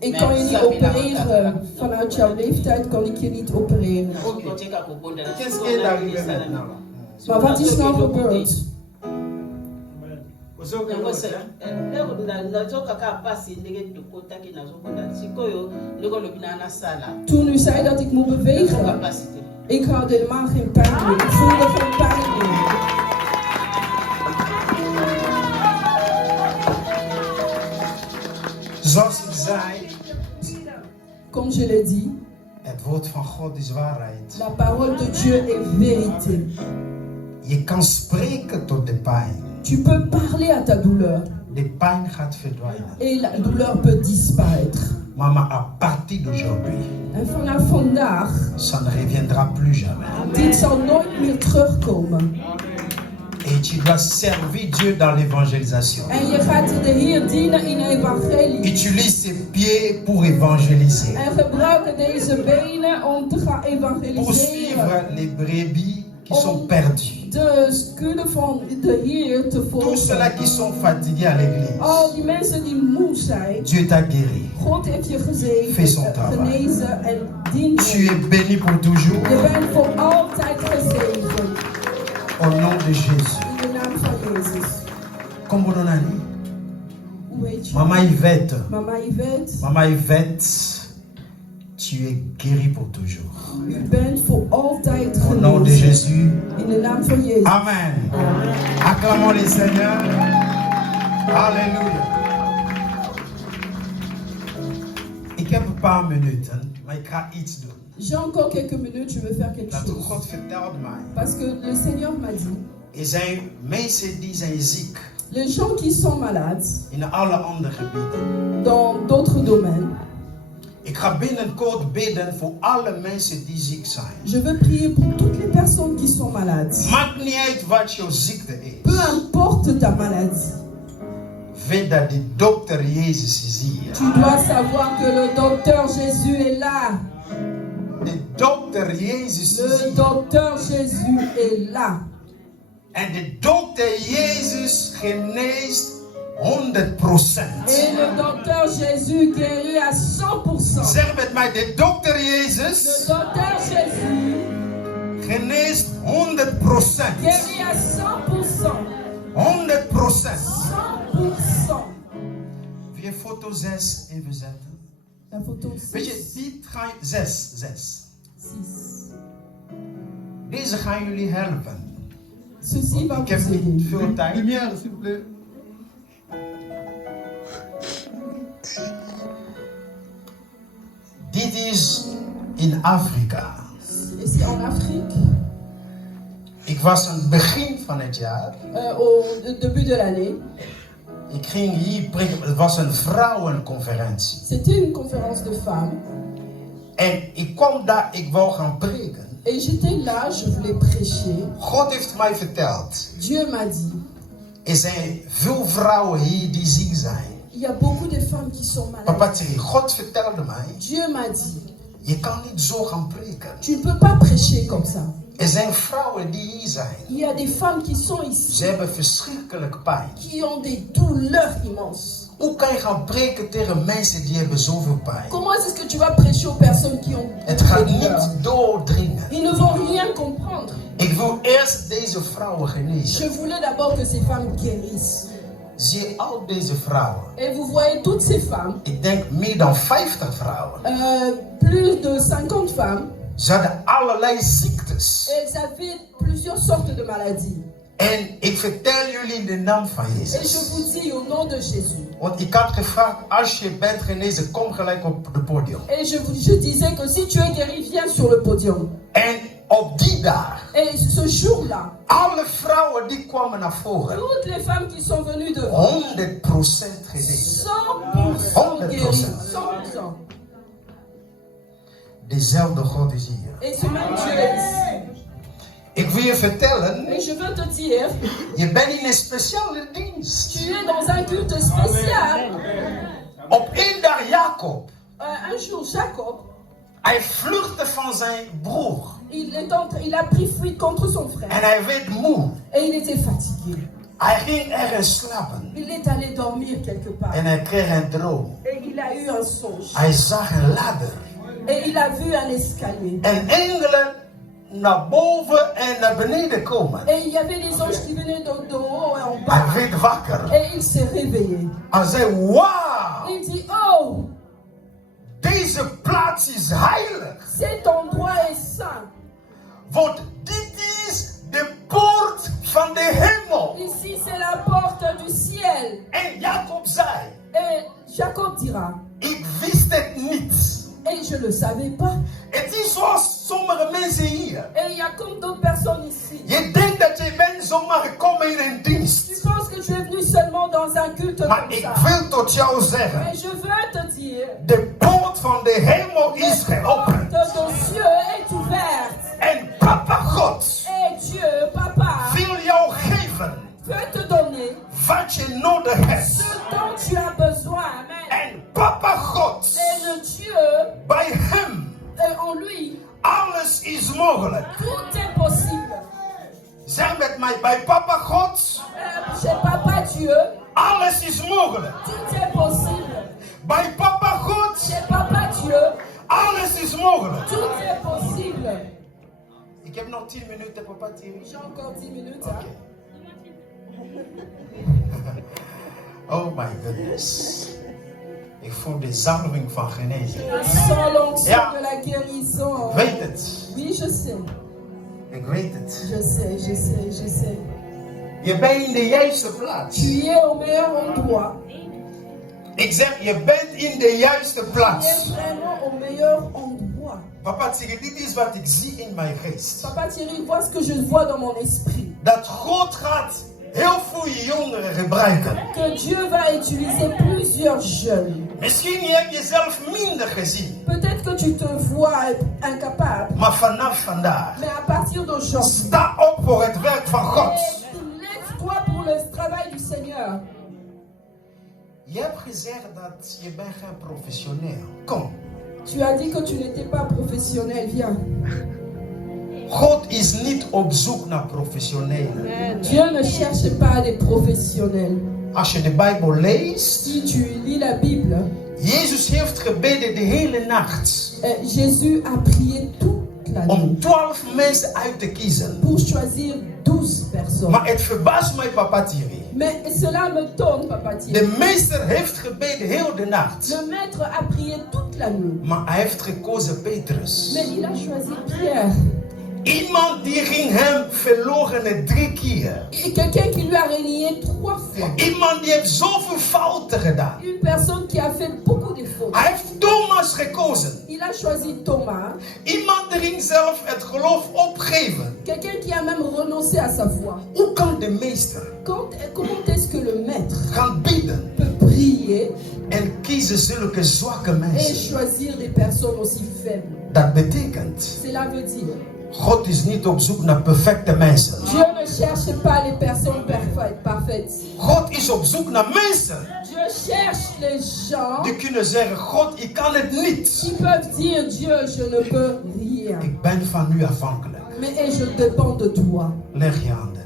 ik kan je niet opereren. Vanuit jouw leeftijd kan ik je niet opereren. Maar wat is nou gebeurd? Toen u zei dat ik moet bewegen, ik had helemaal geen pijn meer. Ik voelde geen pijn meer. Zoals ik zei, comme je l'ai dit, het woord van God is waarheid. la parole de Dieu est vérité. Je kan spreken tot de pijn. Tu peux parler à ta douleur. De pijn gaat verdwijnen. Et la douleur peut disparaître. Maman, à partir d'aujourd'hui, En vanaf vandaag, ça ne reviendra plus jamais. dit zal nooit meer terugkomen. Et tu dois servir Dieu dans l'évangélisation. En je gaat de Heer dienen in evangelie. Utilise ses pieds pour évangéliser. En gebruiken deze benen om te gaan Pour evangeliseren. suivre les brebis qui sont perdues. De kudde van de Heer te Tous ceux-là volgen. qui sont fatigués à l'église. Al die mensen die moe zijn. Dieu t'a guéri. God heeft je Fais son gezegend, travail. genezen en dient Tu hem. es béni pour toujours. Je bent voor altijd gezegend. Au nom de Jésus. In de naam Comment on a dit? Où es-tu? Maman Yvette. Maman Yvette. Maman Yvette, tu es guérie pour toujours. U bent voor altijd Au nom de genezen. Jésus. In de naam van Jezus. Amen. Acclamons le Seigneur. Alléluia. Ik heb een paar minuten, maar ik ga iets doen. J'ai encore quelques minutes, je veux faire quelque Dat chose. God vertelde mij. Parce que le Seigneur m'a dit, Er zijn mensen die zijn ziek les gens qui sont malades in alle andere gebieden. dans d'autres domaines, Ik ga binnenkort bidden voor alle mensen die ziek zijn. je veux prier pour toutes les personnes qui sont malades. Maakt niet uit wat jouw ziekte Peu is. importe ta maladie, Weet dat de dokter Jezus is hier. tu dois savoir que le docteur Jésus est là. De dokter Jezus is Le hier. docteur Jésus est là. En de dokter Jezus geneest 100%. Et le docteur Jésus guérit à 100%. Zeg met mij, de dokter Le Jezus docteur Jésus geneest 100%. guérit à 100%. 100%. 100%. Wil je foto 6 even zetten? La photo Weet 6. je, die ga 6. 6. Deze gaan jullie helpen. Ceci va Ik heb vous niet aider. veel tijd. Lumière, s'il vous plaît. Dit is in Afrika. Ici en Afrique, Ik was aan het begin van het jaar. au début de l'année, Ik ging hier preken. Het was een vrouwenconferentie. c'était une conférence de femmes. En ik kwam daar, ik wou gaan preken. Et j'étais là, je voulais prêcher. God heeft mij verteld. Dieu m'a dit, Er zijn veel vrouwen hier die ziek zijn. il y a beaucoup de femmes qui sont malades. Papa Thierry, God vertelde mij. Dieu m'a dit, Je kan niet zo gaan preken. tu ne peux pas prêcher comme ça. Er zijn vrouwen die hier zijn. Il y a des femmes qui sont ici, Ze hebben verschrikkelijke pijn. qui ont des douleurs immenses. Hoe kan je gaan preken tegen mensen die hebben zoveel pijn? Comment est-ce que tu vas prêcher aux personnes qui ont Het gaat des douleurs? niet doordringen. Ils ne vont rien comprendre. Ik wil eerst deze vrouwen genezen. Je voulais d'abord que ces femmes guérissent. Zie je al deze vrouwen? Et vous voyez toutes ces femmes, Ik denk meer dan 50 vrouwen. plus de 50 femmes, Ze hadden allerlei ziektes. elles avaient plusieurs sortes de maladies. En ik vertel jullie de naam van Et je Jezus. vous dis au nom de Jésus. Want ik had gevraagd, als je bent genezen, kom gelijk op het podium. Et je disais que si tu es guéri, viens sur le podium. En op die dag, Et ce jour-là, alle vrouwen die kwamen naar voren. toutes les femmes qui sont venues devant, 100% genezen. 100% guéries, 100%. Dezelfde God is hier. Et ce même Dieu est ici. Ik wil je vertellen, Et je veux te dire, je bent in een speciale dienst. tu es dans un culte spécial. Op één dag Jacob, Un jour, Jacob, hij vluchtte van zijn broer. il a pris fuite contre son frère. En hij werd moe. Et il était fatigué. Hij ging ergens slapen. Il est allé dormir quelque part. En hij kreeg een droom. Et il a eu un songe. Hij zag een ladder. Et il a vu un escalier. En engelen naar boven en naar beneden komen. Et il y avait des anges qui venaient de haut et en Hij bas. werd wakker. Et il s'est réveillé. Hij zei, wauw, Il dit, oh, deze plaats is heilig. cet endroit est saint. Want dit is de poort van de hemel. Ici, c'est la porte du ciel. En Jacob zei, Et Jacob dira, ik wist het niet. et je ne le savais pas. Het is zoals sommige mensen hier. Et il y a comme d'autres personnes ici. Je denkt dat je bent zomaar gekomen in een dienst. Tu penses que tu es venu seulement dans un culte Maar comme ik ça. wil tot jou zeggen, Mais je veux te dire, de poort van de hemel is la porte geopend. de Dieu est ouverte. En Papa God Et Dieu, Papa, wil jou geven veut te donner wat je nodig hebt. ce dont tu as besoin. Amen. En Papa God, Et le Dieu, bij hem, en lui, alles is mogelijk. tout est possible. Zeg met mij, bij Papa God, Chez Papa Dieu, alles is mogelijk. tout est possible. Bij Papa God, Chez Papa Dieu, alles is mogelijk. tout est possible. Ik heb nog 10 minuten, Papa Thierry. J'ai encore 10 minutes. Oké. Hein? Oh my goodness. Ik voel de zalving van genezing. Sans l'onction Ja. de la guérison. Weet het. Oui, je sais. Ik weet het. Je sais, je sais, je sais. Je bent in de juiste plaats. Tu es au meilleur endroit. Ik zeg, je bent in de juiste Tu es plaats. vraiment au meilleur endroit. Papa Thierry, dit is wat ik zie in mijn geest. Papa Thierry, vois ce que je vois dans mon esprit. Dat God gaat heel veel jongeren gebruiken. Que Dieu va utiliser plusieurs jeunes. Misschien je hebt jezelf minder gezien. Peut-être que tu te vois incapable. Maar vanaf vandaag, Mais à partir d'aujourd'hui, sta op voor het werk van God. lève-toi pour le travail du Seigneur. Je hebt gezegd dat je bent geen professioneel. Kom. Tu as dit que tu n'étais pas professionnel. Viens. God is niet op zoek naar professionelen. Dieu ne cherche pas des professionnels. Als je de Bijbel leest, Si tu lis la Bible, Jezus heeft gebeden de hele nacht Jésus a prié toute la nuit om 12 mensen uit te kiezen. pour choisir 12 personnes. Maar het verbaast mij, papa Thierry. Mais cela me donne, Papa Thierry. De meester heeft gebeden heel de nacht. Le maître a prié toute la nuit. Maar hij heeft gekozen Petrus. Mais il a choisi Pierre. Iemand die ging hem verloochenen 3 keer. Et quelqu'un qui lui a renié 3 fois. Iemand die heeft zoveel fouten gedaan. Une personne qui a fait beaucoup de fautes. Hij heeft Thomas gekozen. Il a choisi Thomas. Iemand die ging zelf het geloof opgeven. Quelqu'un qui a même renoncé à sa foi. Hoe kan de meester Comment est-ce que le maître gaan bidden peut prier en kiezen zulke zwakke et mensen? choisir des personnes aussi faibles? Dat betekent, Cela veut dire, God is niet op zoek naar perfecte mensen. Dieu ne cherche pas les personnes parfaites. God is op zoek naar mensen Dieu cherche les gens die kunnen zeggen, God, ik kan het niet. qui peuvent dire, Dieu, je ne peux rien. Ik ben van u afhankelijk. Mais je dépends de toi. Leg je handen.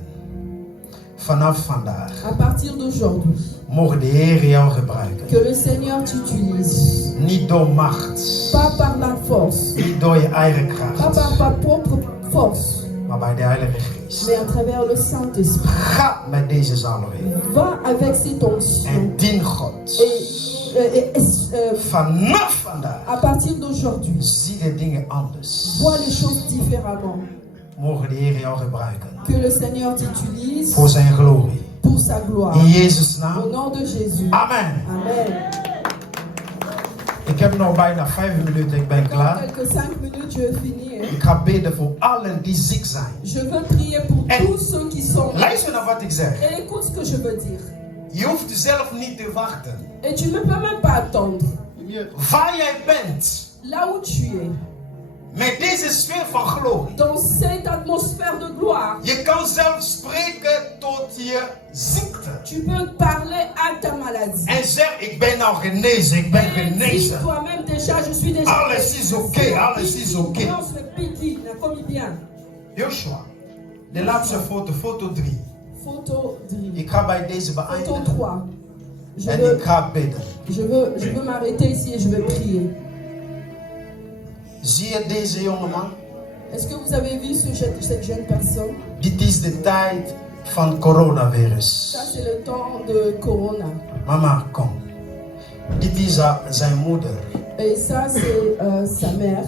Vanaf vandaag À partir d'aujourd'hui, mogen de Heer jou gebruiken. que le Seigneur t'utilise. Niet door macht, Pas par la force, niet door je eigen pas kracht, par ta propre force, maar bij de Heilige Geest. mais à travers le Saint-Esprit. Ga met deze zalving Va avec cette onction. en dien God. Vanaf vandaag À partir d'aujourd'hui, zie je dingen anders. vois les choses différemment. Mogen de Heer jou gebruiken Que le Seigneur t'utilise voor zijn glorie. pour sa gloire. In Jezus' Au naam. nom de Jésus. Amen. Amen. Ik heb nog bijna 5 minuten, ik ben Dans klaar. quelques 5 minutes, je vais finir. Ik ga bidden voor allen die ziek zijn. Je veux prier pour En- tous ceux qui sont. Luister naar wat ik zeg. Et écoute ce que je veux dire. Je hoeft zelf niet te wachten. Et tu ne peux même pas attendre. Waar jij bent, Là où tu es, met deze sfeer van glorie. dans cette atmosphère de gloire, Je kan zelf spreken tot je ziekte. tu peux parler à ta maladie. En zeg, ik ben nou genezen, ik ben Et dis genezen. toi-même déjà, je suis déjà. Alles is oké, alles is oké. Non, c'est piqué, n'a commis bien. Joshua, de laatste foto, foto 3. Photo 3. Ik ga bij deze Photo beëindigen 3. Je en veux, ik ga bidden. je veux m'arrêter ici et je vais prier. Zie je deze jongeman? Est-ce que vous avez vu cette jeune personne? Dit is de tijd van coronavirus. Ça, c'est le temps de Corona. Mama, kom. Dit is zijn moeder. Et ça, c'est sa mère.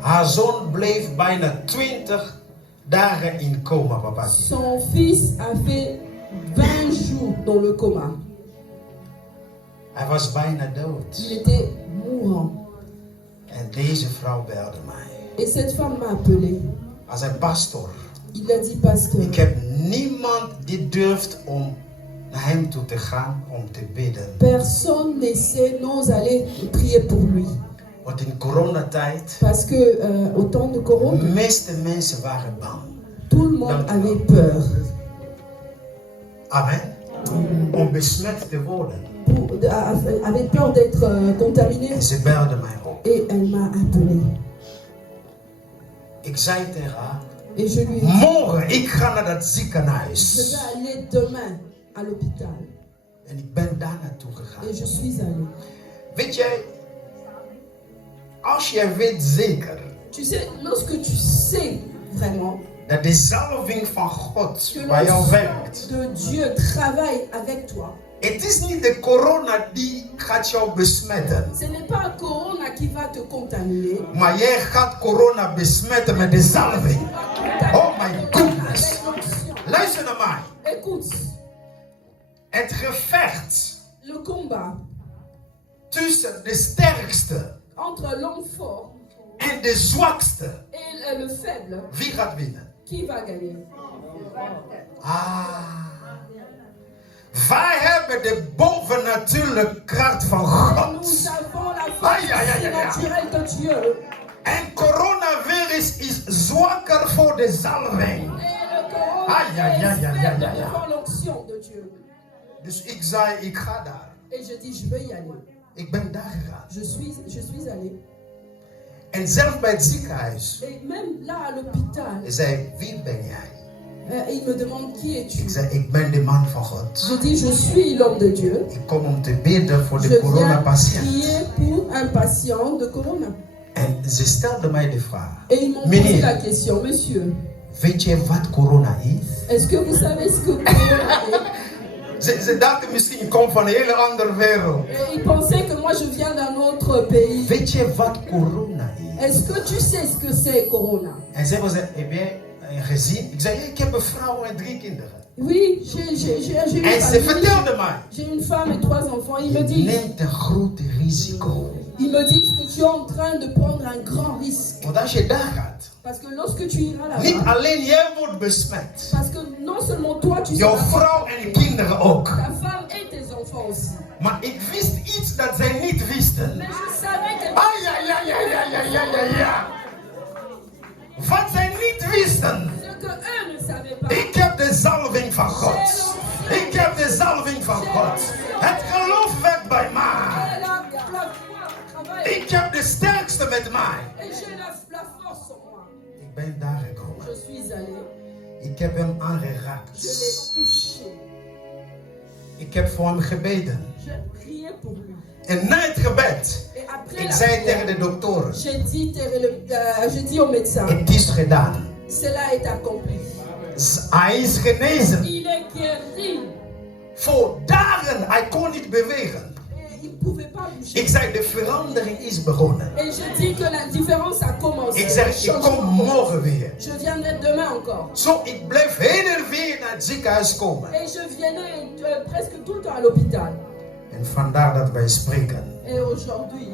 Haar zoon bleef bijna 20 dagen in coma, papa. Son fils a fait 20 jours dans le coma. Hij was bijna dood. Il était mourant. En deze vrouw belde mij. Et cette femme m'a appelé. Als een pastor. Il a dit, pasteur, Ik heb niemand die durft om naar hem toe te gaan om te bidden. personne ne sait nous aller prier pour lui. Want in coronatijd, Parce que au temps de Corona, de meeste mensen waren bang. tout le monde avait peur. Amen. Om besmet te worden. Avait peur d'être contaminé. En ze belde mij op. Et elle m'a appelé. Ik zei tegen haar, Et je lui ai dit, morgen, ik ga naar dat je ziekenhuis. vais aller demain à l'hôpital. En ik ben daar naartoe gegaan. Et je suis allée. Weet jij, als jij weet zeker Tu sais, lorsque tu sais vraiment Dat de zalving van God Que bij jou werkt. de Dieu travaille avec toi. Het is niet de corona die gaat jou besmetten. Ce n'est pas corona qui va te contaminer. Maar jij gaat corona besmetten met de zalving. Oh my goodness. Luister naar mij. Écoute, Het gevecht le combat tussen de sterkste entre l'homme fort en de zwakste. et le faible, Wie gaat winnen? qui va gagner? Wij hebben de bovennatuurlijke kracht van God. Nous avons la force naturelle de Dieu. En coronavirus is zwakker voor de zalving. Et le corona est faible devant l'onction de Dieu. Dus ik zei, ik ga daar. Et je dis, je vais y aller. Ik ben daar gegaan. Je suis allé. En zelf bij het ziekenhuis. Et même là à l'hôpital, Hij zei, wie ben jij? il me demande qui es-tu? Ik zei, ik ben de man van God. Je dis, je suis l'homme de Dieu. Ik kom om te bidden voor Je de viens coronapatiënt. prier pour un patient de corona. En ze stelde mij de vraag. Et ils m'ont posé Meneer, la question, monsieur, weet je wat corona is? est-ce que vous savez ce que corona est? Ze dachten misschien, ik kom van een hele andere wereld. Et ils pensaient que moi je viens d'un autre pays. Weet je wat corona is? Est-ce que tu sais ce que c'est corona? En ze hebben gezegd, heb jij een gezin? Ik zei, ja, ik heb een vrouw en 3 kinderen. Oui, j'ai une En ze famille. vertelde mij. J'ai une femme et 3 enfants. Il me Je dit, neemt een groot risico. ils me disent que tu es en train de prendre un grand risque. Want als je daar gaat, Parce que lorsque tu iras niet là-bas, alleen jij wordt besmet. parce que non seulement toi tu Jouw seras vrouw en je kinderen ook. ta femme et tes enfants aussi. Maar ik wist iets dat zij niet wisten. Mais je savais que Ja. Wat zij niet wisten. ce que eux ne savaient pas. Ik heb de zalving van God. Ik heb de zalving van God. Het geloof werkt bij mij. Ik heb de sterkste met mij. Et j'ai la force en moi. Ik ben daar gekomen. Je suis allé, Ik heb hem aangeraakt. je l'ai touché, Ik heb voor hem gebeden. j'ai prié pour lui. En na het gebed, Et après ik la zei prière, tegen de doktoren, j'ai dit au médecin, het is gedaan. cela est accompli. Hij is genezen. Il est guéri. Voor dagen, hij kon niet bewegen. Et il ne pouvait pas bouger. Ik zei, de verandering is begonnen. Et je dis que la différence a commencé. Ik zeg, ik kom morgen weer. Je viendrai demain encore. Zo, ik bleef heen en weer naar het ziekenhuis komen. Et je venais presque tout le temps à l'hôpital. En vandaar dat wij spreken. Et aujourd'hui,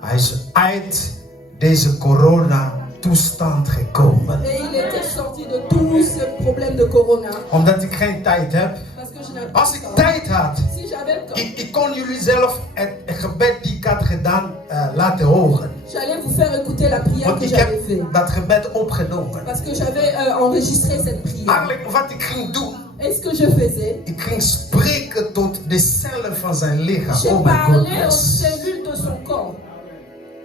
Hij is uit deze corona-toestand gekomen. et il était sorti de tous ces problèmes de corona. Omdat ik geen tijd heb. Parce que je n'avais pas Als de ik temps. tijd had, Si j'avais le temps, ik kon jullie zelf het gebed die ik had gedaan laten horen. j'allais vous faire écouter la prière Want que ik j'avais faite. heb dat gebed opgenomen. Parce que j'avais enregistré cette prière. Eigenlijk wat ik ging doen, Et ce que je faisais, ik ging spreken tot de cellen van zijn lichaam. j'ai Oh my parlé aux goodness. cellules de son corps.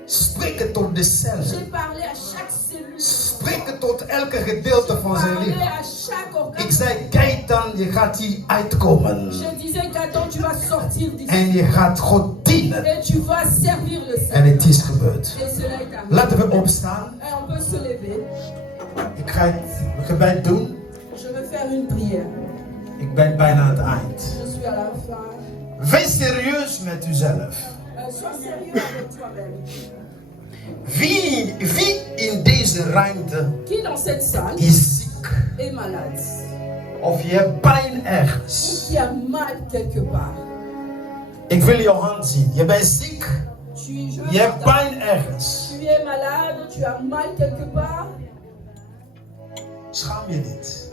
Spreken tot de J'ai cellen. parlé à chaque cellule. Spreken tot elke gedeelte van zijn Parlé lichaam. à chaque organe. Ik zei, kijk dan, je gaat hier uitkomen. Je disais qu'attends, tu vas sortir d'ici. En je gaat God dienen. Et tu vas servir le En Seigneur. het is gebeurd. Et cela est arrivé. Laten we opstaan. Et on peut se lever. Ik ga het gebed doen. Je vais faire une prière. Ik ben bijna aan het eind. Je suis à la fin. Wees serieus met uzelf. Sois sérieux avec toi-même. Wie in deze ruimte Qui dans cette salle is ziek? est malade? Of je hebt pijn ergens? Qui a mal quelque part? Ik wil jouw hand zien. Je bent ziek. Je hebt pijn ergens. Tu es malade, tu as mal quelque part. Schaam je niet.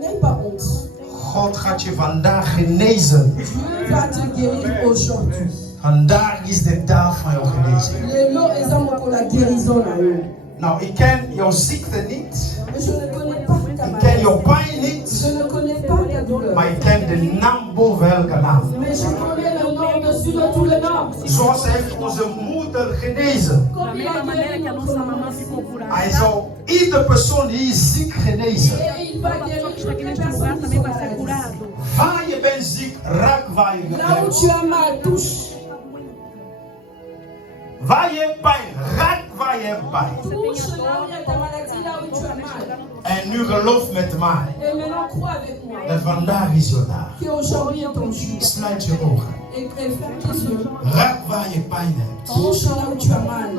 N'aie pas honte. God gaat je vandaag genezen. Dieu va te guérir aujourd'hui. Vandaag is de dag van jouw genezing. Les noms exemple pour la guérison là-haut. Nou, ik ken jouw ziekte niet. Je ne connais pas ta Ik ken maladie. jouw pijn niet. Je ne connais pas ta douleur. Maar ik ken de naam boven elke naam. Mais je connais le nom dessus de tous les noms. Zoals hij heeft onze moeder genezen. Comme il a guéri notre maman. Hij zal iedere persoon die is ziek genezen. Et il va guérir toutes les personnes qui sont malades. Waar je bent ziek, raak waar je Là où tu as mal, touche. Waar je pijn, raak waar waar je pijn. Touche là où il y a ta maladie, là où tu as mal. En nu geloof met mij. Et maintenant crois avec moi. Dat vandaag is jouw dag. Qu'aujourd'hui est ton jour. Sluit je ogen. Et ferme tes yeux. Raak waar je pijn hebt. Touche là où tu as mal.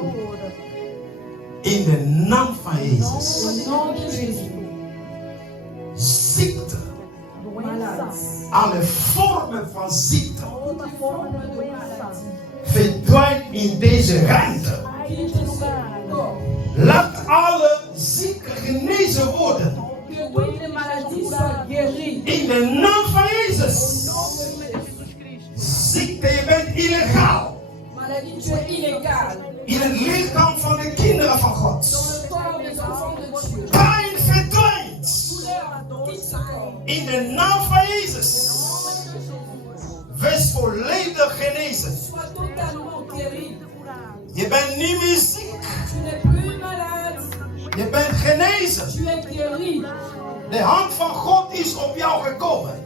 In de naam van Jezus. Au nom de Jésus. Ziekte. Malade. Alle vormen van ziekte. Toute forme de maladie. Verdwijnt in deze ruimte. Quitte ce corps. Laat alle ziekten genezen worden. Que toutes les maladies soient guéries. In de naam van Jezus. Ziekte, je bent illegaal. Maladie, tu es illégal. In het lichaam van de kinderen van God. Dans le corps des enfants de Dieu. Pijn verdwijnt. Douleur, quitte ce corps. In de naam van Jezus. Wees volledig genezen. Sois totalement guéri. Je bent niet meer ziek. Tu n'es plus malade. Je bent genezen. Tu es guéri. De hand van God is op jou gekomen.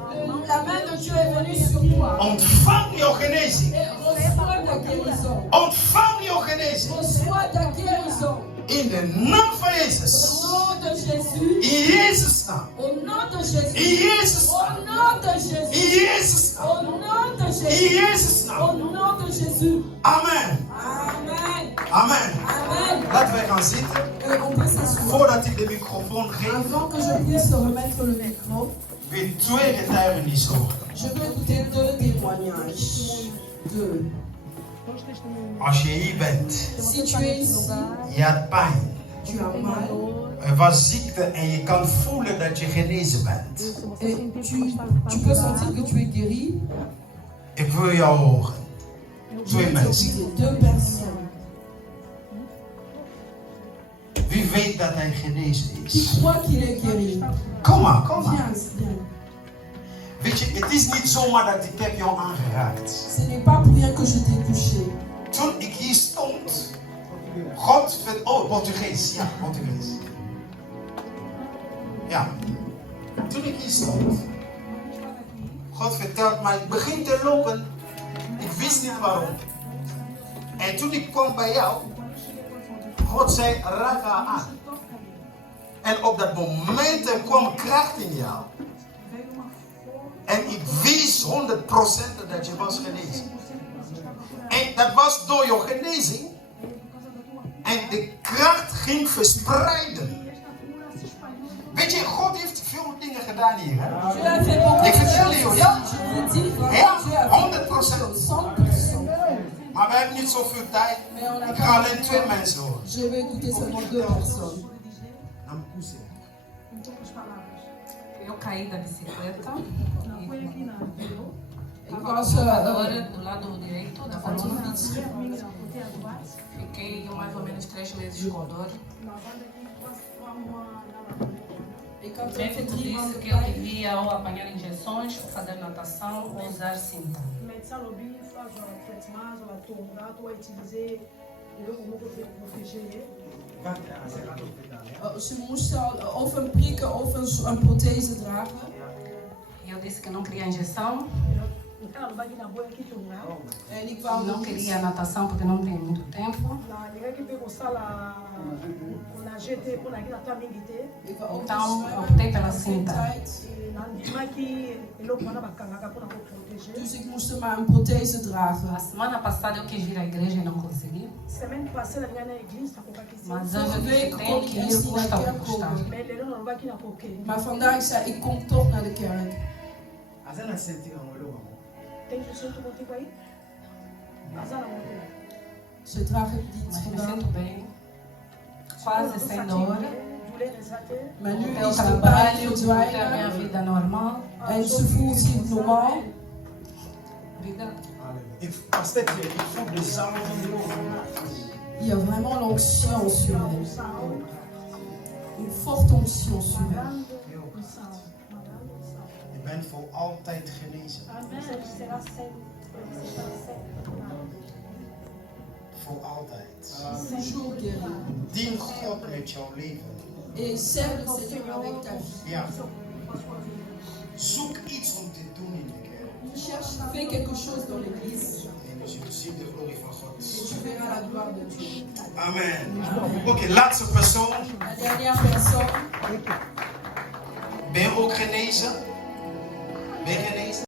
La main de Dieu est venue sur toi. Ontvang jouw genezing. Et reçois ta guérison. Ontvang jouw genezing. Reçois ta guérison. In de naam van Jezus. Au nom de Jésus. In Jezus' naam. Au nom de Jésus. In Jezus' Au naam. nom de Jésus. In Jezus' naam. Au nom de In Jésus. Jezus' Au naam. nom de Jésus. Amen. Amen. Amen. Amen. Laten wij gaan zitten. On peut s'asseoir. Voordat ik de microfoon geef, Avant que je puisse remettre le micro, weer twee getuigenissen horen. je veux écouter deux témoignages. Deux. Als je hier bent, Si tu es ici, je had pijn. tu as mal. Er was ziekte en je kan voelen dat je genezen bent. Et tu peux sentir que tu es guéri. Ik wil jou horen. Je Twee veux mensen. t'écouter. Deux personnes. Wie weet dat hij genezen Qui is? croit qu'il est guéri? Kom maar, kom maar. Viens, viens. Weet je, het is niet zomaar dat ik heb jou aangeraakt. Ce n'est pas pour rien que je t'ai touché. Toen ik hier stond, God vindt... Oh, Portugees. Ja, Portugees. Ja. Toen ik hier stond, God vertelt mij, ik begin te lopen. Ik wist niet waarom. En toen ik kwam bij jou, God zei, raak haar aan. En op dat moment er kwam kracht in jou. En ik wist 100% dat je was genezen. En dat was door je genezing. En de kracht ging verspreiden. Weet je, God heeft veel dingen gedaan hier. Hè? Tu as fait beaucoup Ik de vertel je, ja. choses. Je te dis, vraiment, Ja, tu as fait 100%. 100%. Maar we hebben niet zoveel tijd. Mais on n'a Ik ga alleen pas. twee mensen horen. Je vais écouter seulement deux personnes. Eu caí da bicicleta Ik was agora do lado direito da aan coluna. het fietsen. Fiquei mais ou menos 3 meses com dor. Ik had O médico 3 disse maanden que eu pijn. devia ou apanhar injeções, ou fazer natação, ou usar cinta. médecin lobby faz un traitement sur la tombe, tu vas utiliser le homo pour protéger. Ze moesten al of een prikken of een prothese dragen. E eu disse que não queria injeção, Então, ela vai na boa aqui tomar. En ik wou não queria natação porque não tem muito tempo. Lá, ninguém que pegou sala na GT, por aqui na tua amiguité. Ik wou ook Então, niet eu optei pela geen cinta. tijd. E na lima que ele manda bacana para protéger. Dus ik moest er maar een prothese dragen. A semana passada eu quis vir à igreja e não consegui. Semaine passée, elle vient à l'église, ça fait pas Mas question. hoje eu disse que tenho que ir, custa o que custar. Mais les gens, on va qui n'a pas ok. Maar vandaag zei ik kom toch naar de kerk. Tem Jesus contigo aí? Azar na montanha. Ze dragen die Mas me gedaan. sinto bem, quase sem dor. Maar nu Eu is de pijn trabalho, ter a minha verdwijnen. vida normal. En ze voelt zich normaal. Obrigada. Il faut des armes. Il y a vraiment l'onction sur elle. Une forte onction sur elle. Je bent voor altijd genezen. Voor altijd. Toujours guéri. Dien God met jouw leven. Et serve le Seigneur avec ta vie. Ja. Zoek iets om te doen in de kerk. Cherche, fais quelque chose dans l'église. Et tu verras la gloire de Dieu. Amen. Ok, laatste persoon. La dernière personne. Ben je ook genezen? Ben je genezen?